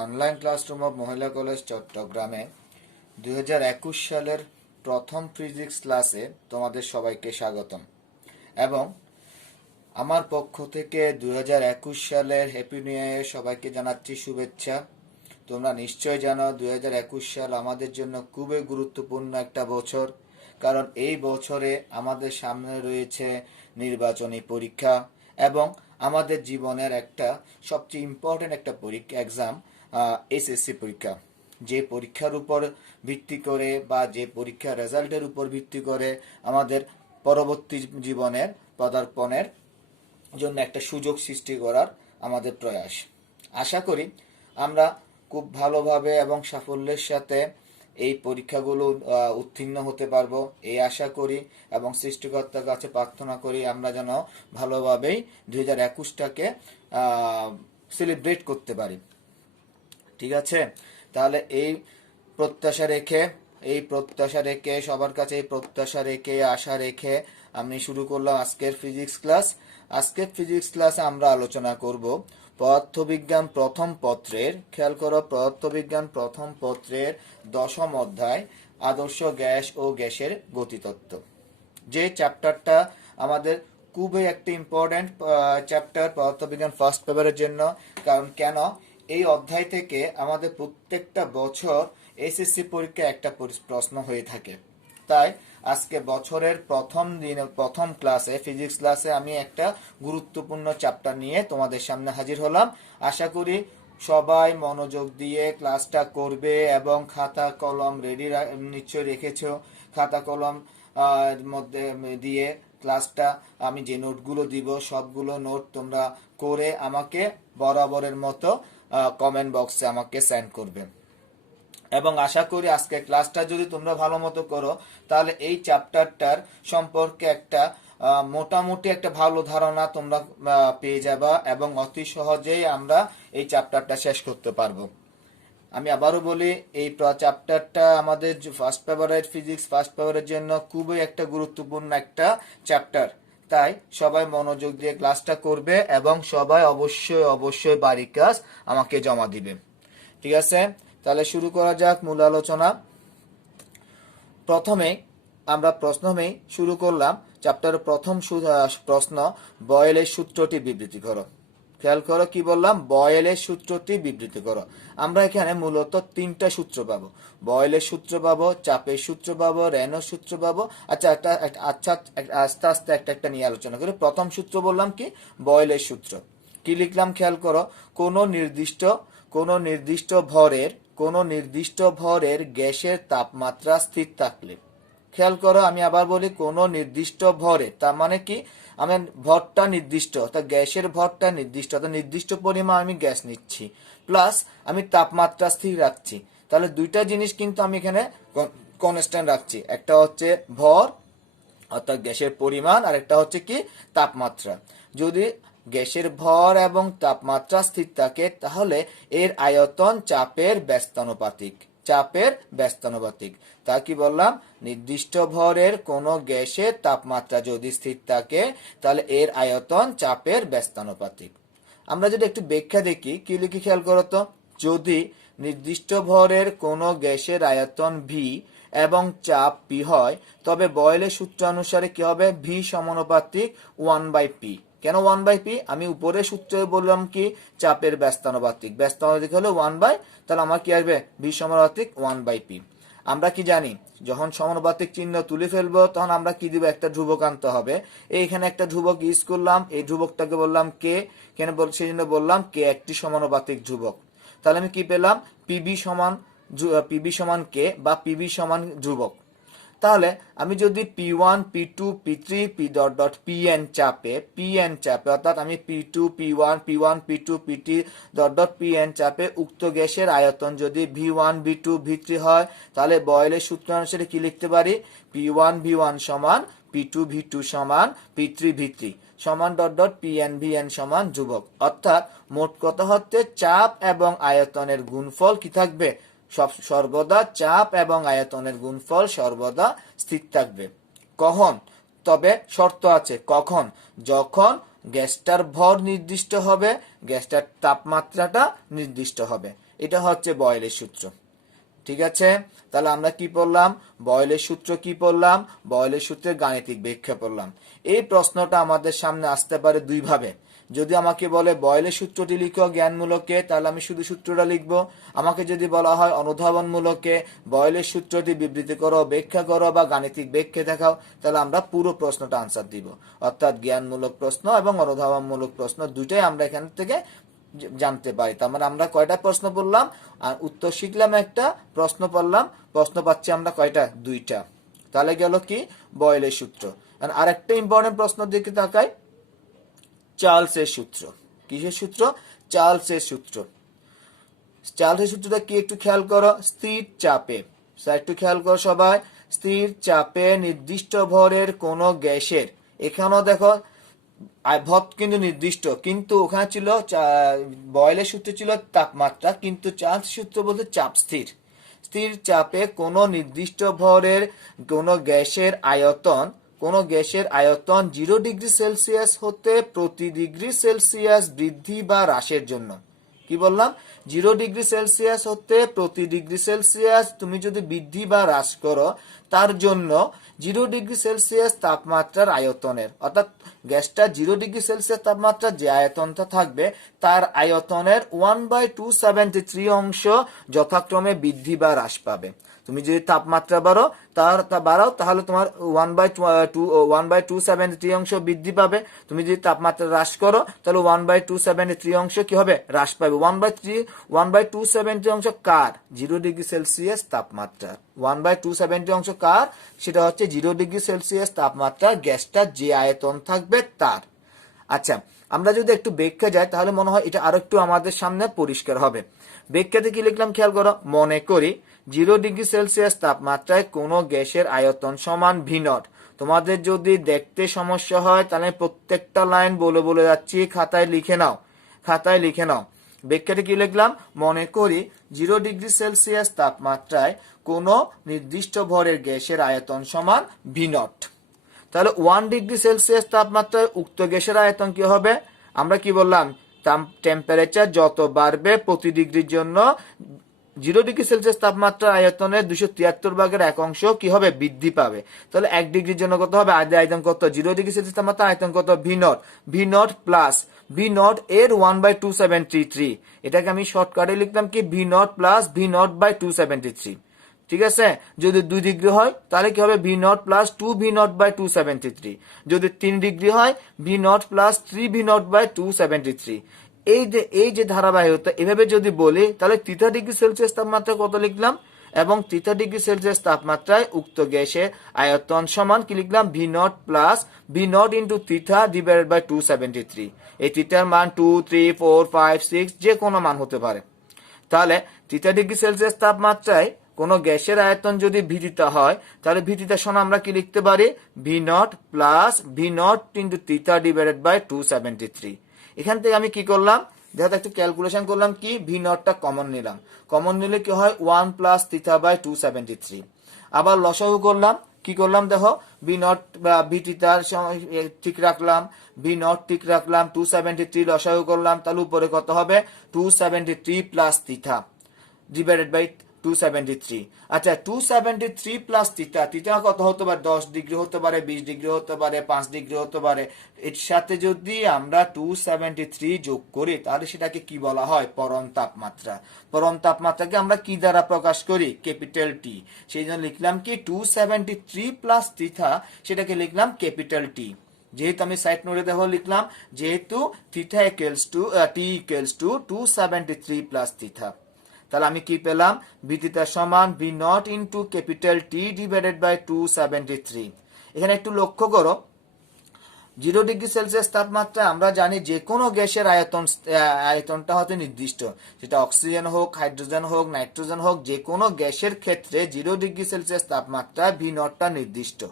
Online classroom of মহিলা college চট্টগ্রামে 2021 সালের প্রথম ফিজিক্স ক্লাসে তোমাদের সবাইকে স্বাগতম এবং আমার পক্ষ থেকে 2021 সালের হ্যাপি নিউ ইয়ার সবাইকে জানাচ্ছি শুভেচ্ছা। তোমরা নিশ্চয় জানো 2021 সাল আমাদের জন্য খুবই গুরুত্বপূর্ণ একটা বছর, কারণ এই বছরে আমাদের সামনে রয়েছে নির্বাচনী পরীক্ষা এবং আমাদের জীবনের একটা সবচেয়ে ইম্পর্টেন্ট একটা পরীক্ষা এক্সাম, এসএসসি পরীক্ষা। যে পরীক্ষার উপর ভিত্তি করে বা যে পরীক্ষার রেজাল্টের উপর ভিত্তি করে আমাদের পরবর্তী জীবনের পদার্পণের জন্য একটা সুযোগ সৃষ্টি করার আমাদের প্রয়াস। আশা করি আমরা খুব ভালোভাবে এবং সাফল্যের সাথে এই পরীক্ষাগুলো উত্তীর্ণ হতে পারবো, এই আশা করি এবং সৃষ্টিকর্তার কাছে প্রার্থনা করি আমরা যেন ভালোভাবেই 2021টাকে সেলিব্রেট করতে পারি। ঠিক আছে, তাহলে এই প্রত্যাশা রেখে সবার কাছে এই প্রত্যাশা রেখে আশা রেখে আমি শুরু করলাম আজকের ফিজিক্স ক্লাস। আজকের ফিজিক্স ক্লাসে আমরা আলোচনা করব পদার্থবিজ্ঞান প্রথম পত্রের, খেয়াল করো, পদার্থবিজ্ঞান প্রথম পত্রের 10ম অধ্যায় আদর্শ গ্যাস ও গ্যাসের গতিতত্ত্ব। যে চ্যাপ্টারটা আমাদের খুবই একটা ইম্পর্টেন্ট চ্যাপ্টার পদার্থবিজ্ঞান ফার্স্ট পেপারের জন্য। কারণ কেন, এই অধ্যায় থেকে আমাদের প্রত্যেকটা বছর এসএসসি পরীক্ষা একটা প্রশ্ন হয়ে থাকে। তাই আজকে বছরের প্রথম ক্লাসে, ফিজিক্স ক্লাসে আমি একটা গুরুত্বপূর্ণ চ্যাপ্টার নিয়ে তোমাদের সামনে হাজির হলাম। আশা করি সবাই মনোযোগ দিয়ে ক্লাসটা করবে এবং খাতা কলম রেডি নিশ্চয় রেখেছো। খাতা কলম মধ্যে দিয়ে ক্লাসটা আমি যে নোটগুলো দিব সবগুলো নোট তোমরা করে আমাকে বরাবরের মতো কমেন্ট বক্সে আমাকে সেন্ড করবে। এবং আশা করি আজকে ক্লাসটা যদি তোমরা ভালো মতো করো তাহলে এই চ্যাপ্টারটার সম্পর্কে একটা মোটামুটি একটা ভালো ধারণা তোমরা পেয়ে যাবা এবং অতি সহজেই আমরা এই চ্যাপ্টারটা শেষ করতে পারবো। আমি আবারও বলি, এই চ্যাপ্টারটা আমাদের ফার্স্ট পেপারের ফিজিক্স ফার্স্ট পেপারের জন্য খুবই একটা গুরুত্বপূর্ণ একটা চ্যাপ্টার। তাই সবাই মনোযোগ দিয়ে ক্লাসটা করবে এবং সবাই অবশ্যই বাড়ির কাজ আমাকে জমা দিবে। ঠিক আছে, তাহলে শুরু করা যাক মূল আলোচনা। প্রথমেই শুরু করলাম চ্যাপ্টারের প্রথম প্রশ্ন, বয়েলের সূত্রটি বিবৃতি করো। খেয়াল করো কি বললাম, বয়েলের সূত্রটি বিবৃতি করো। আমরা এখানে মূলত 3টা সূত্র পাবো। বয়েলের সূত্র পাবো, চাপের সূত্র পাবো, রেনল্ডস সূত্র পাবো। আচ্ছা আস্তে আস্তে একটা নিয়ে আলোচনা করি। প্রথম সূত্র বললাম কি, বয়েলের সূত্র। কি লিখলাম খেয়াল করো, কোন নির্দিষ্ট ভরের গ্যাসের তাপমাত্রা স্থির থাকলে, খেয়াল করো আমি আবার বলি, কোন নির্দিষ্ট ভরে, তার মানে কি আমার ভরটা নির্দিষ্ট, অর্থাৎ গ্যাসের ভরটা নির্দিষ্ট, অর্থাৎ নির্দিষ্ট পরিমাণ আমি গ্যাস নিচ্ছি, প্লাস আমি তাপমাত্রা স্থির রাখছি। তাহলে দুইটা জিনিস কিন্তু আমি এখানে কনস্ট্যান্ট রাখছি। একটা হচ্ছে ভর অর্থাৎ গ্যাসের পরিমাণ, আর একটা হচ্ছে কি তাপমাত্রা। যদি গ্যাসের ভর এবং তাপমাত্রা স্থির থাকে তাহলে এর আয়তন চাপের ব্যস্তানুপাতিক। তা কি বললাম, নির্দিষ্ট ভরের কোন গ্যাসের তাপমাত্রা যদি স্থির থাকে তাহলে এর আয়তন চাপের ব্যস্তানুপাতিক। আমরা যদি একটু ব্যাখ্যা দেখি, কি লিখি খেয়াল করো তো, যদি নির্দিষ্ট ভরের কোন গ্যাসের আয়তন ভি এবং চাপ পি হয় তবে বয়েলের সূত্র অনুসারে কি হবে, ভি সমানুপাতিক 1/p। কেন 1/p? আমি উপরে সূত্রে বললাম কি চাপের ব্যস্তানুপাতিক হলো 1/, তাহলে আমার কি আসবে, ভি সমানুপাতিক 1/p। আমরা কি জানি, যখন সমানুপাতিক চিহ্ন তুলে ফেলবো তখন আমরা কি দিব, একটা ধ্রুবক আনতে হবে। এইখানে একটা ধ্রুবক ইউজ করলাম, এই ধ্রুবকটাকে বললাম কে, কেন সেই জন্য বললাম কে একটি সমানুপাতিক ধ্রুবক। তাহলে আমি কি পেলাম, পিবি সমান কে বা পিবি সমান ধ্রুবক। তাহলে আমি যদি P1 P2 P3 P.Pn চাপে অর্থাৎ আমি P2 P1 P2 P3 চাপে উক্ত গ্যাসের আয়তন যদি V1 V2 V3 হয় তাহলে বয়েলের সূত্র অনুসারে কি লিখতে পারি, P1 V1 সমান P2 V2 সমান P3 V3 সমান Pn Vn সমান ধ্রুবক। অর্থাৎ মোট কথা হচ্ছে চাপ এবং আয়তনের গুণফল কি থাকবে, সর্বদা চাপ এবং আয়তনের গুণফল সর্বদা স্থির থাকবে। কখন? তবে শর্ত আছে, কখন? যখন গ্যাসটার ভর নির্দিষ্ট হবে, গ্যাসটার তাপমাত্রাটা নির্দিষ্ট হবে। এটা হচ্ছে বয়েলের সূত্র। ঠিক আছে, তাহলে আমরা কি পড়লাম? বয়েলের সূত্র কি পড়লাম? বয়েলের সূত্রের গাণিতিক ব্যাখ্যা পড়লাম। এই প্রশ্নটা আমাদের সামনে আসতে পারে দুই ভাবে। যদি আমাকে বলে বয়েলের সূত্রটি লিখো জ্ঞানমূলকে, তাহলে আমি শুধু সূত্রটা লিখবো। আমাকে যদি বলা হয় অনুধাবনমূলকে, বয়েলের সূত্রটি বিবৃতি করো, ব্যাখ্যা করো বা গাণিতিক ব্যাখ্যা দেখাও, তাহলে আমরা পুরো প্রশ্নটা আনসার দিব। অর্থাৎ জ্ঞানমূলক প্রশ্ন এবং অনুধাবনমূলক প্রশ্ন দুইটাই আমরা এখান থেকে জানতে পারি। তার মানে আমরা কয়টা প্রশ্ন পড়লাম আর উত্তর শিখলাম একটা, প্রশ্ন পড়লাম, প্রশ্ন পাচ্ছি আমরা কয়টা? দুইটা। তাহলে গেল কি? বয়েলের সূত্র। আর একটা ইম্পর্টেন্ট প্রশ্ন দিকে তাকাই, চার্লসের সূত্র। কিসের সূত্র? চার্লসের সূত্র। চার্লসের সূত্রটা কি একটু খেয়াল করো। স্থির চাপে, একটু খেয়াল করো সবাই, স্থির চাপে নির্দিষ্ট ভরের কোন গ্যাসের, এখানেও দেখো ভর কিন্তু নির্দিষ্ট, কিন্তু ওখানে ছিল বয়েলের সূত্র ছিল তাপমাত্রা, কিন্তু চার্লস সূত্র বলতে চাপ স্থির। স্থির চাপে কোন নির্দিষ্ট ভরের কোন গ্যাসের আয়তন, কোন গ্যাসের আয়তন 0 ডিগ্রি সেলসিয়াস হতে প্রতি ডিগ্রি সেলসিয়াস বৃদ্ধি বা হ্রাসের জন্য, কি বললাম? 0 ডিগ্রি সেলসিয়াস হতে প্রতি ডিগ্রি সেলসিয়াস তুমি যদি বৃদ্ধি বা হ্রাস করো, তার জন্য 0 ডিগ্রি সেলসিয়াস তাপমাত্রার আয়তনের, অর্থাৎ গ্যাসটা 0 ডিগ্রি সেলসিয়াস তাপমাত্রা যে আয়তনটা থাকবে তার আয়তনের 1/273 অংশ যথাক্রমে বৃদ্ধি বা হ্রাস পাবে। তুমি যদি তাপমাত্রা বাড়াও তাহলে তোমার 1/273 অংশ বৃদ্ধি পাবে। তুমি যদি তাপমাত্রা হ্রাস করো তাহলে 1/273 অংশ কি হবে? হ্রাস পাবে। 1/270 অংশ কার? 0 ডিগ্রি সেলসিয়াস তাপমাত্রা। 1/270 অংশ কার? সেটা হচ্ছে 0 ডিগ্রি সেলসিয়াস তাপমাত্রা গ্যাসটা যে আয়তন থাকবে তার। আচ্ছা, আমরা যদি একটু ব্যাখ্যা যাই তাহলে মনে হয় এটা আরো একটু আমাদের সামনে পরিষ্কার হবে। ব্যাখ্যাতে কি লিখলাম খেয়াল করো। মনে করি 0 ডিগ্রি সেলসিয়াস তাপমাত্রায় কোনো গ্যাসের আয়তন সমান ভি নট। তোমাদের যদি দেখতে সমস্যা হয় তাহলে প্রত্যেকটা লাইন বলে যাচ্ছি, খাতায় লিখে নাও, খাতায় লিখে নাও। ব্যাখ্যাটা কি লিখলাম? মনে করি 0 ডিগ্রি সেলসিয়াস তাপমাত্রায় কোনো নির্দিষ্ট ভরের গ্যাসের আয়তন সমান ভি নট। তাহলে 1 ডিগ্রি সেলসিয়াস তাপমাত্রায় উক্ত গ্যাসের আয়তন কি হবে? আমরা কি বললাম? টেম্পারেচার যত বাড়বে প্রতি ডিগ্রির জন্য 0 ডিগ্রি সেলসিয়াস তাপমাত্রা আয়তনের 273 ভাগের 1 অংশ কি হবে? বৃদ্ধি পাবে। তাহলে 1 ডিগ্রির জন্য কত হবে? আয়তন কত? 0 ডিগ্রি সেলসিয়াস তাপমাত্রা আয়তন কত? V naught. V naught plus V naught এর 1/273, এটাকে আমি শর্টকাটে লিখলাম কি V naught plus V naught by 273। ঠিক আছে, যদি 2 ডিগ্রি হয় তাহলে কি হবে? V naught plus 2 V naught by 273। যদি 3 ডিগ্রি হয় V naught plus 3 V naught by 273। এই যে ধারাবাহিকতা এভাবে যদি বলি তাহলে 30 ডিগ্রি সেলসিয়াস তাপমাত্রা কত লিখলাম, এবং 30 ডিগ্রি সেলসিয়াস তাপমাত্রায় উক্ত গ্যাসের আয়তন সমান কি লিখলাম? V naught plus V naught into theta divided by 273। এই থিটার মান 2, 3, 4, 5, 6 যে কোনো মান হতে পারে। তাহলে 30 ডিগ্রি সেলসিয়াস তাপমাত্রায় কোন গ্যাসের আয়তন যদি ভিথিটা হয় তাহলে ভিথিটার সমান আমরা কি লিখতে পারি? V naught plus V naught into theta divided by 273। এখান থেকে আমি কি করলাম? দেখো একটু ক্যালকুলেশন করলাম কি ভি নটটা কমন নিলাম। কমন নিলে কি হয়? 1 প্লাস থিটা বাই 273। আবার লসাগু করলাম, কি করলাম দেখো, ভি নট বা ভি থিটার ঠিক রাখলাম, ভি নট ঠিক রাখলাম, 273 লসাগু করলাম, তাহলে উপরে কত হবে? 273 প্লাস থিটা ডিভাইডেড বাই 273। আচ্ছা, 273 প্লাস থিটা, থিটা কত হতে পারে? 10 ডিগ্রি হতে পারে, 20 ডিগ্রি হতে পারে, 5 ডিগ্রি হতে পারে। এর সাথে যদি আমরা 273 যোগ করি তাহলে সেটাকে কি বলা হয়? পরম তাপমাত্রা। পরম তাপমাত্রাকে আমরা কি দ্বারা প্রকাশ করি? Capital T. সেই জন্য লিখলাম কি 273 প্লাস থিটা, সেটাকে লিখলাম ক্যাপিটাল টি। যেহেতু আমি সাইড নোটে দেখো লিখলাম, যেহেতু theta equals to T equals to 273 plus theta, তাহলে আমি কি পেলাম? ভি থিটা সমান V naught into capital T divided by 273। এখানে একটু লক্ষ্য করো, 0 ডিগ্রি সেলসিয়াস তাপমাত্রা আমরা জানি যে কোনো গ্যাসের আয়তনটা হতে নির্দিষ্ট, সেটা অক্সিজেন হোক, হাইড্রোজেন হোক, নাইট্রোজেন হোক, যে কোনো গ্যাসের ক্ষেত্রে 0 ডিগ্রি সেলসিয়াস তাপমাত্রা ভি নটটা নির্দিষ্ট।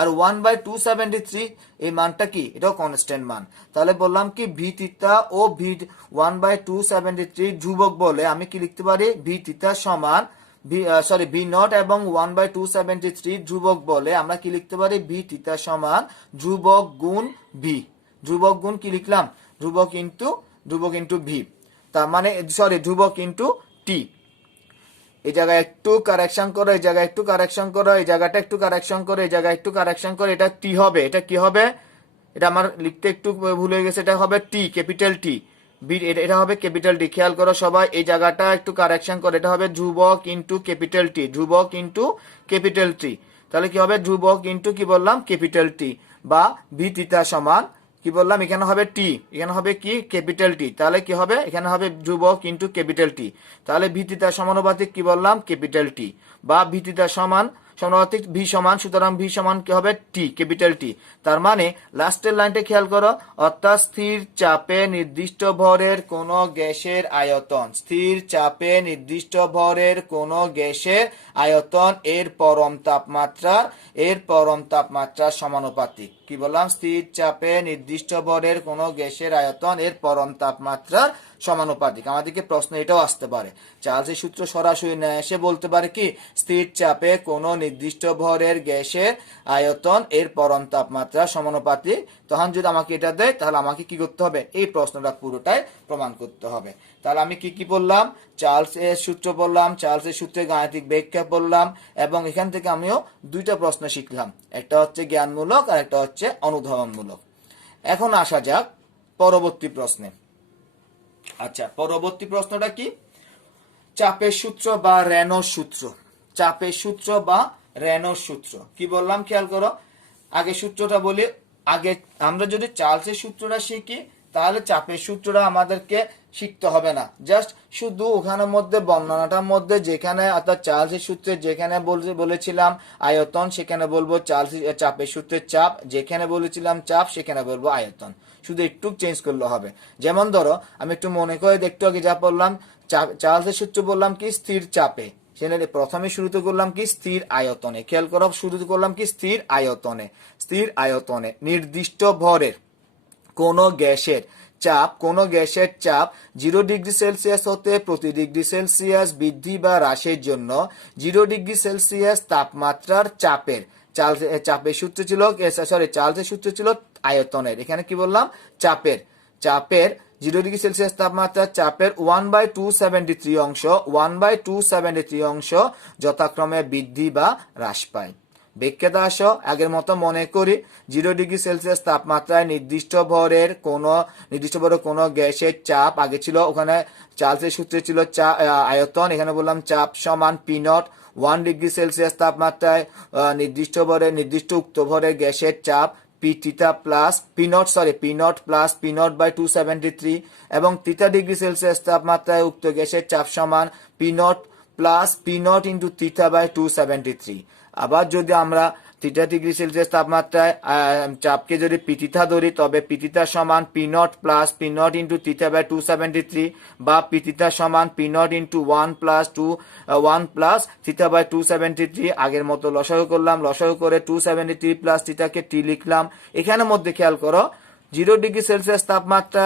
আর 1/273 এই মানটা কি? এটাও কনস্ট্যান্ট মান। তাহলে বললাম কি ভি থিটা ও ভি 1/273 ধ্রুবক বলে আমি কি লিখতে পারি? ভি থিটা সমান ভি নট এবং 1/273 ধ্রুবক বলে আমরা কি লিখতে পারি? ভি থিটা সমান ধ্রুবক গুণ ভি। ধ্রুবক গুণ কি লিখলাম? ধ্রুবক ইন্টু ভি, তার মানে ধ্রুবক ইন্টু টি। এই জায়গায় একটু কারেকশন করো, এই জায়গায় একটু কারেকশন করো, এই জায়গাটা একটু কারেকশন করো, এই জায়গায় একটু কারেকশন করো। এটা টি হবে, এটা কি হবে? এটা আমার লিখতে একটু ভুল হয়ে গেছে, এটা হবে টি, ক্যাপিটাল টি। এটা হবে ক্যাপিটাল টি। খেয়াল করো সবাই, এই জায়গাটা একটু কারেকশন করো। এটা হবে ধ্রুবক ইন্টু ক্যাপিটাল টি, ধ্রুবক ইন্টু ক্যাপিটাল টি। তাহলে কি হবে? ধ্রুবক ইন্টু কি বললাম? Capital T. বা ভি থিটা সমান কি বললাম? এখানে হবে টি, এখানে হবে কি? Capital T. তাহলে কি হবে? এখানে হবে ধ্রুবক ইন্টু ক্যাপিটাল টি। তাহলে ভি থিটা সমানুপাতিক কি বললাম? Capital T. বা ভি থিটা সমানুপাতিক ভি সমান, সুতরাং ভি সমান কি হবে? টি, ক্যাপিটাল টি। তার মানে লাস্টের লাইনটা খেয়াল করো, অর্থাৎ স্থির চাপে নির্দিষ্ট ভরের কোন গ্যাসের আয়তন, স্থির চাপে নির্দিষ্ট ভরের কোন গ্যাসের আয়তন এর পরম তাপমাত্রার সমানুপাতিক। কি বললাম? স্থির চাপে নির্দিষ্ট ভরের কোন গ্যাসের আয়তন এর পরম তাপমাত্রার সমানুপাতিক। আমাদেরকে প্রশ্ন এটাও আসতে পারে, চার্লসের সূত্র সরাসরি না এসে বলতে পারে কি? স্থির চাপে কোন নির্দিষ্ট ভরের গ্যাসের আয়তন এর পরম তাপমাত্রার সমানুপাতিক। তখন যদি আমাকে এটা দেয়, তাহলে আমাকে কি করতে হবে? এই প্রশ্নটা পুরোটাই প্রমাণ করতে হবে। তাহলে আমি কি কি বললাম? চার্লসের সূত্র বললাম, চার্লসের সূত্রে গাণিতিক ব্যাখ্যা বললাম, এবং এখান থেকে আমিও দুইটা প্রশ্ন শিখলাম, একটা হচ্ছে জ্ঞানমূলক আর একটা হচ্ছে অনুধাবনমূলক। এখন আসা যাক পরবর্তী প্রশ্নে। আচ্ছা, পরবর্তী প্রশ্নটা কি? চাপের সূত্র বা রেনল্ডস সূত্র। চাপের সূত্র বা রেনল্ডস সূত্র কি বললাম? খেয়াল করো, আগে সূত্রটা বলি। আগে আমরা যদি চার্লসের সূত্রটা শিখি, তাহলে চাপের সূত্রটা আমাদেরকে শিখতে হবে না। জাস্ট শুধু ওখানের মধ্যে বর্ণনাটার মধ্যে যেখানে, অর্থাৎ চার্লসের সূত্রে যেখানে বলেছিলাম আয়তন, সেখানে বলবো চাপের সূত্রের চাপ, যেখানে বলেছিলাম চাপ সেখানে বলবো আয়তন। শুধু একটু চেঞ্জ করলে হবে। যেমন ধরো, আমি একটু মনে করে দেখতে আগে যা বললাম, চার্লসের সূত্র বললাম কি? স্থির চাপে। সেখানে প্রথমে শুরুতে করলাম কি? স্থির আয়তনে। খেয়াল করো, শুরুতে করলাম কি? স্থির আয়তনে। স্থির আয়তনে নির্দিষ্ট ভরের কোন গ্যাসের চাপ, কোন গ্যাসের চাপ 0 ডিগ্রি সেলসিয়াস হতে প্রতি ডিগ্রি সেলসিয়াস বৃদ্ধি বা হ্রাসের জন্য 0 ডিগ্রি সেলসিয়াস তাপমাত্রার চাপের সূত্র ছিল, চার্লসের সূত্র ছিল আয়তনের। এখানে কি বললাম? চাপের 0 ডিগ্রি সেলসিয়াস তাপমাত্রার চাপের 1/273 অংশ, 1/273 অংশ যথাক্রমে বৃদ্ধি বা হ্রাস পায়। ব্যাখ্যাটা আসো, আগের মতো মনে করি। 0 ডিগ্রি সেলসিয়াস তাপমাত্রায় নির্দিষ্ট ভরের কোন গ্যাসের চাপ, আগে ছিল ওখানে চার্লসের সূত্রে ছিল আয়তন, এখানে বললাম চাপ সমান পি নট। 1 ডিগ্রি সেলসিয়াস তাপমাত্রায় নির্দিষ্ট উক্ত ভরের গ্যাসের চাপ P naught plus P naught by 273, এবং 3 ডিগ্রি সেলসিয়াস তাপমাত্রায় উক্ত গ্যাসের চাপ সমান P naught plus P naught into theta by 273। আবার যদি আমরা 3 ডিগ্রি সেলসিয়াস তাপমাত্রায় চাপকে যদি পিথিটা ধরি, তবে পিথিটা সমান P naught plus P naught into theta by 273, বা পিথিটা সমান P naught into 1 plus theta by 273। আগের মতো লসাগু করলাম, লসাগু করে 273 প্লাস থিটাকে টি লিখলাম। এখানে মধ্যে খেয়াল করো, 0 ডিগ্রি সেলসিয়াস তাপমাত্রা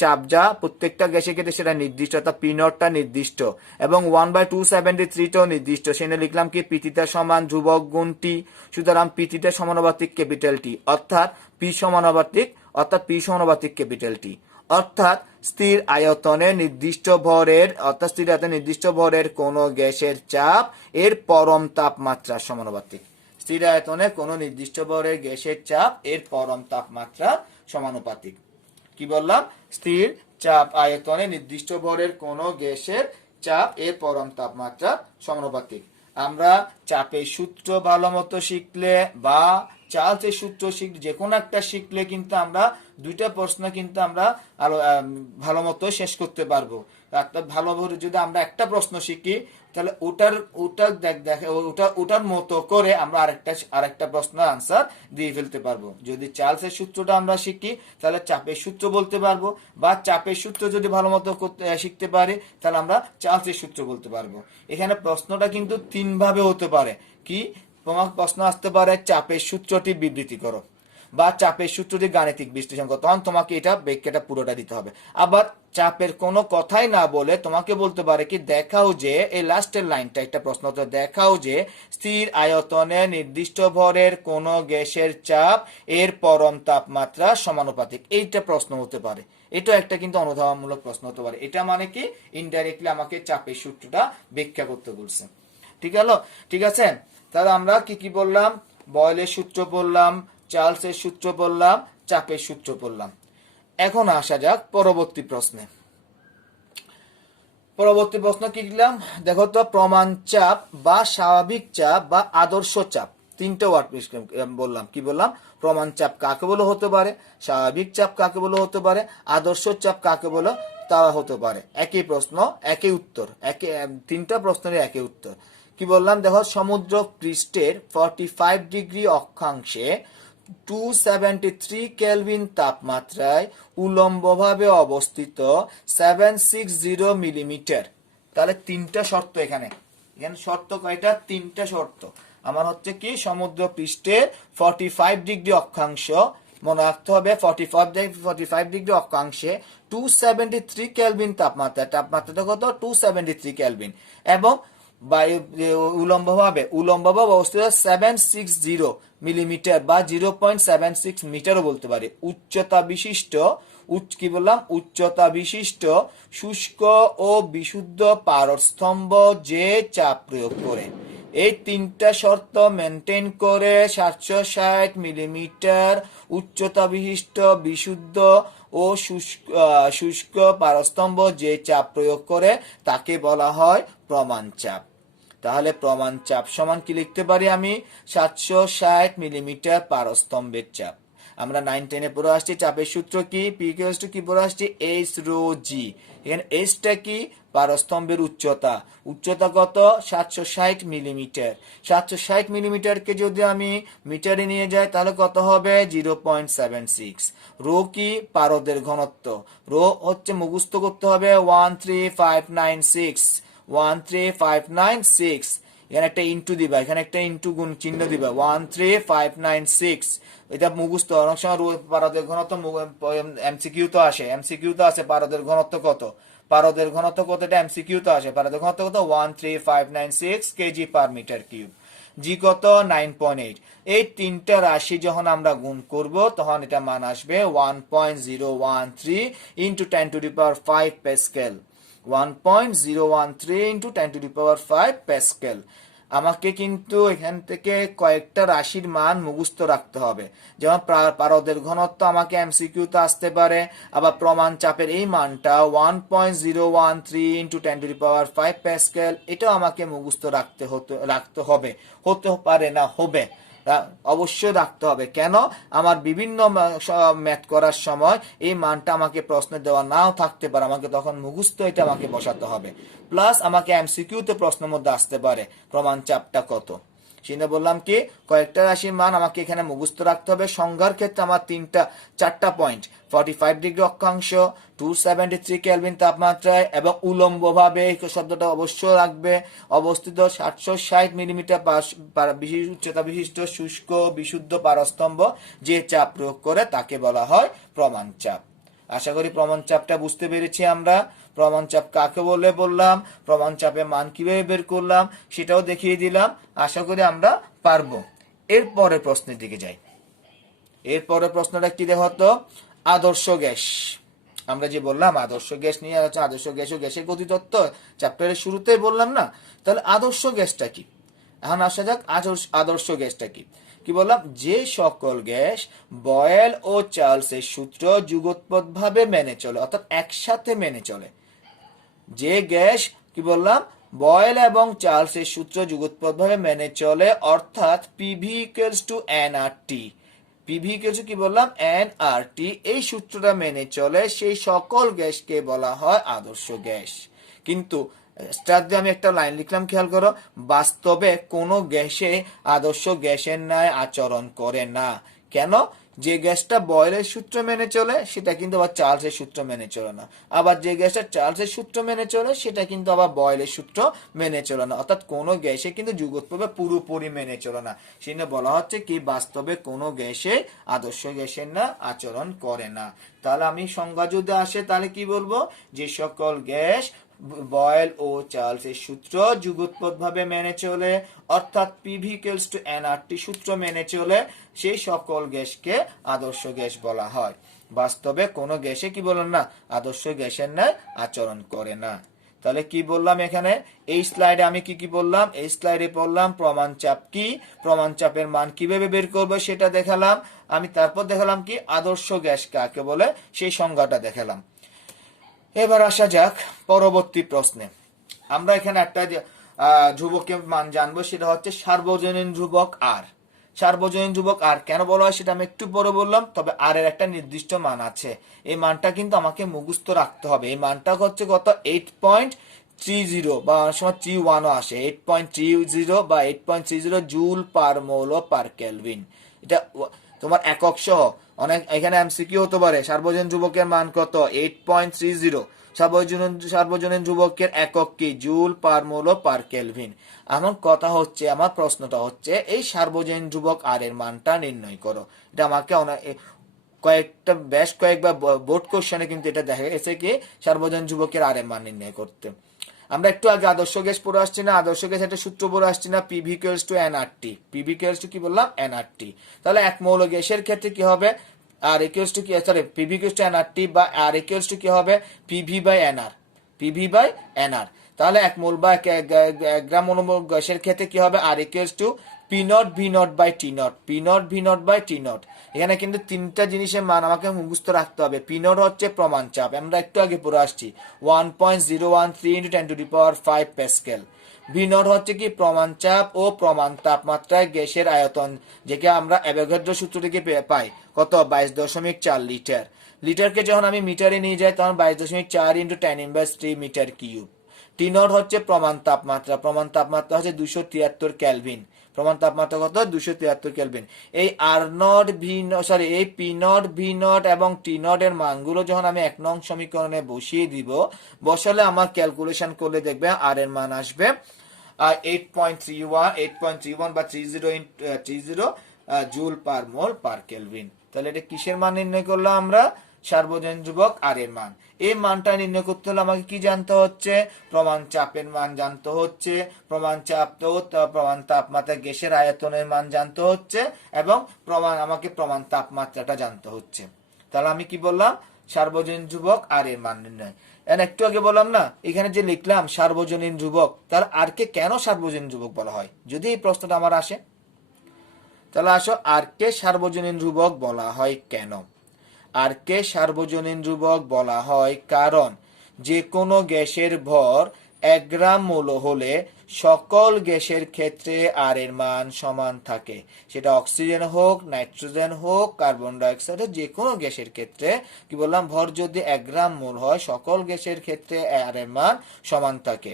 চাপ যা প্রত্যেকটা গ্যাসের ক্ষেত্রে সেটা নির্দিষ্ট, অর্থাৎ পি নটটা নির্দিষ্ট, এবং 1/273টাও নির্দিষ্ট। সেখানে লিখলাম কি? পিথিটা সমান ধ্রুবক গুণ টি। সুতরাং পিথিটা সমানুপাতিক ক্যাপিটাল টি, অর্থাৎ পি সমানুপাতিক ক্যাপিটাল টি। অর্থাৎ স্থির আয়তনে নির্দিষ্ট ভরের কোন গ্যাসের চাপ এর পরম তাপমাত্রার সমানুপাতিক। স্থির আয়তনে কোন নির্দিষ্ট ভরের গ্যাসের চাপ এর পরম তাপমাত্রার সমানুপাতিক। কি বললাম? স্থির চাপ আয়তনে নির্দিষ্ট ভরের কোন গ্যাসের চাপ এর পরম তাপমাত্রার সমানুপাতিক। আমরা চাপের সূত্র ভালো মতো শিখলে বা চার্লসের সূত্র শিখলে, যে কোনো একটা শিখলে কিন্তু আমরা দুইটা প্রশ্ন কিন্তু আমরা ভালো মতো শেষ করতে পারবো। ভালোভাবে যদি আমরা একটা প্রশ্ন শিখি, তাহলে ওটার মতো করে আমরা আরেকটা প্রশ্ন আনসার দিয়ে ফেলতে পারবো। যদি চার্লসের সূত্রটা আমরা শিখি, তাহলে চাপের সূত্র বলতে পারবো, বা চাপের সূত্র যদি ভালো মতো শিখতে পারি, তাহলে আমরা চার্লসের সূত্র বলতে পারবো। এখানে প্রশ্নটা কিন্তু 3 ভাবে হতে পারে। কি? তোমার প্রশ্ন আসতে পারে চাপের সূত্রটি বিবৃতি করো, বা চাপের সূত্রটি গাণিতিক বিশ্লেষণ করো, তখন তোমাকে এটা ব্যাখ্যাটা পুরোটা দিতে হবে। আবার চাপের কোনো কথাই না বলে তোমাকে বলতে পারে কি? দেখাও যে, এই লাস্টের লাইনটা একটা প্রশ্ন, তো দেখাও যে স্থির আয়তনে নির্দিষ্ট ভরের কোন গ্যাসের চাপ এর পরম তাপমাত্রা সমানুপাতিক। এইটা প্রশ্ন হতে পারে। এটা একটা কিন্তু অনুধাবনমূলক প্রশ্ন হতে পারে। এটা মানে কি ইনডাইরেক্টলি আমাকে চাপের সূত্রটা ব্যাখ্যা করতে বলছে। ঠিক আছে। তাহলে আমরা কি কি বললাম? বয়েলের সূত্র বললাম, চার্লসের সূত্র বললাম, চাপের সূত্র বললাম। এখন আসা যাক পরবর্তী প্রশ্নে। পরবর্তী প্রশ্ন কি দিলাম দেখো তো, প্রমাণ চাপ বা স্বাভাবিক চাপ বা আদর্শ চাপ, তিনটা ওয়ার্ড বললাম। কি বললাম? প্রমাণ চাপ কাকে বলে হতে পারে, স্বাভাবিক চাপ কাকে বলে হতে পারে, আদর্শ চাপ কাকে বলে তা হতে পারে। একই প্রশ্ন একই উত্তর, তিনটা প্রশ্নের একই উত্তর। কি বললাম দেখো, সমুদ্র পৃষ্ঠের 45 ডিগ্রি অক্ষাংশে 273 কেলভিন তাপমাত্রায় উলম্বভাবে অবস্থিত 760 মিলিমিটার। তাহলে তিনটা শর্ত এখানে শর্ত কয়টা? তিনটা শর্ত। আমার হচ্ছে কি সমুদ্র পৃষ্ঠের 45 ডিগ্রি অক্ষাংশ, মনে রাখতে হবে 45 ডিগ্রি অক্ষাংশে 273 কেলভিন তাপমাত্রাটা কত? 273 কেলভিন। এবং উলম্বভাবে অবস্থিত 760 মিলিমিটার বা 0.76 মিটারও বলতে পারে উচ্চতা বিশিষ্ট, কি বললাম? উচ্চতা বিশিষ্ট শুষ্ক ও বিশুদ্ধ পারস্তম্ভ যে চাপ প্রয়োগ করে। এই তিনটা শর্ত মেনটেন করে 760 মিলিমিটার উচ্চতা বিশিষ্ট বিশুদ্ধ ও শুষ্ক পারস্তম্ভ যে চাপ প্রয়োগ করে তাকে বলা হয় প্রমাণ চাপ। তাহলে প্রমাণ চাপ সমান কি লিখতে পারি আমি? 760 মিলিমিটার পারস্তম্ভের চাপ। আমরা 9-10 পড়ে আসছি চাপের সূত্র কি? পি ইকুয়ালস টু কি পড়ে আসছি? এইচ রো জি। এখানে এইচটা কি? পারস্তম্ভের উচ্চতা। উচ্চতা কত? 760 মিলিমিটার। 760 মিলিমিটারকে যদি আমি মিটারে নিয়ে যাই তাহলে কত হবে? 0.76। রো কি? পারদের ঘনত্ব। রো হচ্ছে মুখস্থ করতে হবে 13596। 13596। এখানে একটা ইন্টু দিবা, এখানে একটা ইন্টু গুণ চিহ্ন দিবা, 13596। এটা মুখস্থ। অনেক সময় পারদের ঘনত্ব এমসিকিউ তো আসে পারদের ঘনত্ব কত? পারদের ঘনত্ব কত? এটা এমসিকিউ তো আসে। পারদের ঘনত্ব কত? 13596 কেজি পার মিটার কিউব। জি কত? 9.8। এই তিনটা রাশি যখন আমরা গুণ করব তখন এটা মান আসবে 1.013 into 10 to the power 5 Pascal. 1.013 into 10 to the power 5 Pascal. আমাকে কিন্তু এখান থেকে কয়েকটা রাশির মান মুখস্থ রাখতে হবে। যেমন পারদের ঘনত্ব আমাকে এমসিকিউতে আসতে পারে, আবার প্রমাণ চাপের এই মানটা 1.013 into 10 to the power 5 Pascal, এটাও আমাকে মুখস্থ রাখতে হবে। হতে পারে না, হবে, অবশ্যই রাখতে হবে। কেন? আমার বিভিন্ন ম্যাথ করার সময় এই মানটা আমাকে প্রশ্নে দেওয়া নাও থাকতে পারে, আমাকে তখন মুখস্থ এটা আমাকে বসাতে হবে। প্লাস আমাকে এমসিকিউতে প্রশ্নের মধ্যে আসতে পারে প্রমাণ চাপটা কত। সেটা বললাম কি কয়েকটা রাশির মান আমাকে এখানে মুখস্থ রাখতে হবে। সংজ্ঞার ক্ষেত্রে আমার চারটা পয়েন্ট: 45 ডিগ্রি অক্ষাংশ, 273 কেলভিন তাপমাত্রায় এবং উলম্বভাবে, এই শব্দটা অবশ্যই রাখবে, অবস্থিত 760 মিলিমিটার উচ্চতা বিশিষ্ট শুষ্ক বিশুদ্ধ পারস্তম্ভ যে চাপ প্রয়োগ করে তাকে বলা হয় প্রমাণ চাপ। আশা করি প্রমাণ চাপটা বুঝতে পেরেছি আমরা। প্রমাণ চাপ কাকে বলে বললাম, প্রমাণ চাপের মান কিভাবে বের করলাম সেটাও দেখিয়ে দিলাম। আশা করি আমরা পারবো। এরপরের প্রশ্নের দিকে যাই। এরপরের প্রশ্নটা কি দেখো তো, আদর্শ গ্যাস। আমরা যে বললাম আদর্শ গ্যাস নিয়ে আছে, আদর্শ গ্যাস ও গ্যাসের গতিতত্ত্ব চ্যাপ্টারের শুরুতেই বললাম না? তাহলে আদর্শ গ্যাসটা কি? এখন আসা যাক আদর্শ গ্যাসটা কি। কি বললাম? যে সকল গ্যাস বয়েল ও চার্লসের সূত্র যুগোৎপদভাবে মেনে চলে, অর্থাৎ একসাথে মেনে চলে। যে গ্যাস কি বললাম বয়েল এবং চার্লসের সূত্র যুগোৎপদভাবে মেনে চলে, অর্থাৎ PV equals to nRT. PV equals to কি বললাম? এনআরটি। এই সূত্রটা মেনে চলে সেই সকল গ্যাসকে বলা হয় আদর্শ গ্যাস। কিন্তু স্টার দিয়ে আমি একটা লাইন লিখলাম, খেয়াল করো, বাস্তবে কোনো গ্যাসে আদর্শ গ্যাসের ন্যায় আচরণ করে না। কেন? যে গ্যাসটা বয়েলের সূত্র মেনে চলে সেটা কিন্তু আবার চার্লসের সূত্র মেনে চলে না, আবার যে গ্যাসটা চার্লসের সূত্র মেনে চলে সেটা কিন্তু আবার বয়েলের সূত্র মেনে চলে না। অর্থাৎ কোনো গ্যাসে কিন্তু যুগোৎপদে পুরোপুরি মেনে চলে না। সেটা বলা হচ্ছে কি বাস্তবে কোনো গ্যাসে আদর্শ গ্যাসের না আচরণ করে না। তাহলে আমি সংজ্ঞা যদি আসে তাহলে কি বলবো? যে সকল গ্যাস বয়েল ও চার্লসের সূত্র যুগোৎপদভাবে মেনে চলে, অর্থাৎ পিভি ইকুয়ালস টু এনআরটি সূত্র মেনে চলে, সেই সকল গ্যাসকে আদর্শ গ্যাস বলা হয়। বাস্তবে কোনো গ্যাসে কি বললাম না, আদর্শ গ্যাসের ন্যায় আচরণ করে না। তাহলে কি বললাম এখানে, এই স্লাইডে আমি কি কি বললাম, এই স্লাইডে বললাম প্রমাণ চাপ কি, প্রমাণ চাপের মান কিভাবে বের করবো সেটা দেখালাম আমি। তারপর দেখালাম কি আদর্শ গ্যাস কাকে বলে সেই সংজ্ঞাটা দেখালাম। এবার আসা যাক পরবর্তী প্রশ্নে। আমরা এখানে একটা ধ্রুবকের মান জানবো, সেটা হচ্ছে সার্বজনীন ধ্রুবক আর। সার্বজনীন ধ্রুবক আর কেন বলা হয় সেটা আমি একটু পরে বললাম, তবে আর এর একটা নির্দিষ্ট মান আছে। এই মানটা কিন্তু আমাকে মুখস্থ রাখতে হবে। এই মানটা হচ্ছে কত, 8.30 বা অনেক সময় 31ও আসে, 8.30 বা 8.30 জুল পার মোল পার কেলভিন। এটা তোমার একক সহ অনেক এখানে এমসিকিউ হতে পারে। সার্বজনীন ধ্রুবকের মান কত, 8.30। সার্বজনীন ধ্রুবকের একক কি, জুল পার মোল পার কেলভিন। আমার কথা হচ্ছে, আমার প্রশ্নটা হচ্ছে এই সার্বজনীন ধ্রুবক আর এর মানটা নির্ণয় করো। এটা আমাকে বেশ কয়েকবার বোর্ড কোশ্চেনে কিন্তু এটা দেখা গেছে কি সার্বজনীন ধ্রুবকের আর এর মান নির্ণয় করতে। আমরা একটু আগে আদর্শ গ্যাস পড়ে আসছি না, আদর্শ গ্যাস একটা সূত্র পড়ে আসছি না, PV equals to nRT. PV equals to কি বললাম, এনআরটি। তাহলে এক মৌল গ্যাসের ক্ষেত্রে কি হবে, আর ইকুয়ালস টু কি, sorry PV equals to NRT বা আর ইকুয়ালস টু কি হবে, PV by NR, PV by NR. তাহলে এক মোল বা এক গ্রাম অনুমোল গ্যাসের ক্ষেত্রে কি হবে, R equals to P naught V naught by T naught, P naught V naught by T naught. এখানে কিন্তু তিনটা জিনিসের মান আমাকে মুখস্থ রাখতে হবে। পি নট হচ্ছে প্রমাণ চাপ, আমরা একটু আগে পড়ে আসছি 1.013 × 10⁵ প্যাসকেল। ভি নট হচ্ছে কি প্রমাণ চাপ ও প্রমাণ তাপমাত্রায় গ্যাসের আয়তন, যেটা আমরা অ্যাভোগাড্রো সূত্র থেকে পাই কত, 22.4 লিটার। লিটারকে যখন আমি মিটারে নিয়ে যাই তখন 22.4 × 10⁻³ মিটার কিউব। টি নট হচ্ছে প্রমাণ তাপমাত্রা, প্রমাণ তাপমাত্রা হচ্ছে 273 কেলভিন। প্রমাণ তাপমাত্রা কত, 273 কেলভিন। এই আর নট ভি, সরি এই পি নট ভি নট এবং টি নট এর মানগুলো যখন আমি 1 নং সমীকরণে বসিয়ে দিব, বসালে আমার ক্যালকুলেশন করলে দেখবে আর এর মান আসবে 8.31 বা 30 জুল পার মোল পার কেলভিন। তাহলে এটা কিসের মান নির্ণয় করলাম আমরা, সার্বজনীন ধ্রুবক আর এর মান। এই মানটা নির্ণয় করতে হলে আমাকে কি জানতে হচ্ছে, প্রমাণ চাপের মান জানতে হচ্ছে, প্রমাণ চাপ তো প্রমাণ তাপমাত্রা গ্যাসের আয়তনের মান জানতে হচ্ছে, এবং আমাকে প্রমাণ তাপমাত্রাটা জানতে হচ্ছে। তাহলে আমি কি বললাম, সার্বজনীন ধ্রুবক আর এর মান নির্ণয়। একটু আগে বললাম না, এখানে যে লিখলাম সার্বজনীন ধ্রুবক, তার আর কে কেন সার্বজনীন ধ্রুবক বলা হয়, যদি এই প্রশ্নটা আমার আসে, তাহলে আসো আর কে সার্বজনীন ধ্রুবক বলা হয় কেন। আর কে সার্বজনীন ধ্রুবক বলা হয় কারণ যে কোনো গ্যাসের ভর 1 গ্রাম মৌল হলে সকল গ্যাসের ক্ষেত্রে আর এর মান সমান থাকে। সেটা অক্সিজেন হোক, নাইট্রোজেন হোক, কার্বন ডাইঅক্সাইড, যে কোনো গ্যাসের ক্ষেত্রে কি বললাম, ভর যদি 1 গ্রাম মোল হয় সকল গ্যাসের ক্ষেত্রে আর এর মান সমান থাকে।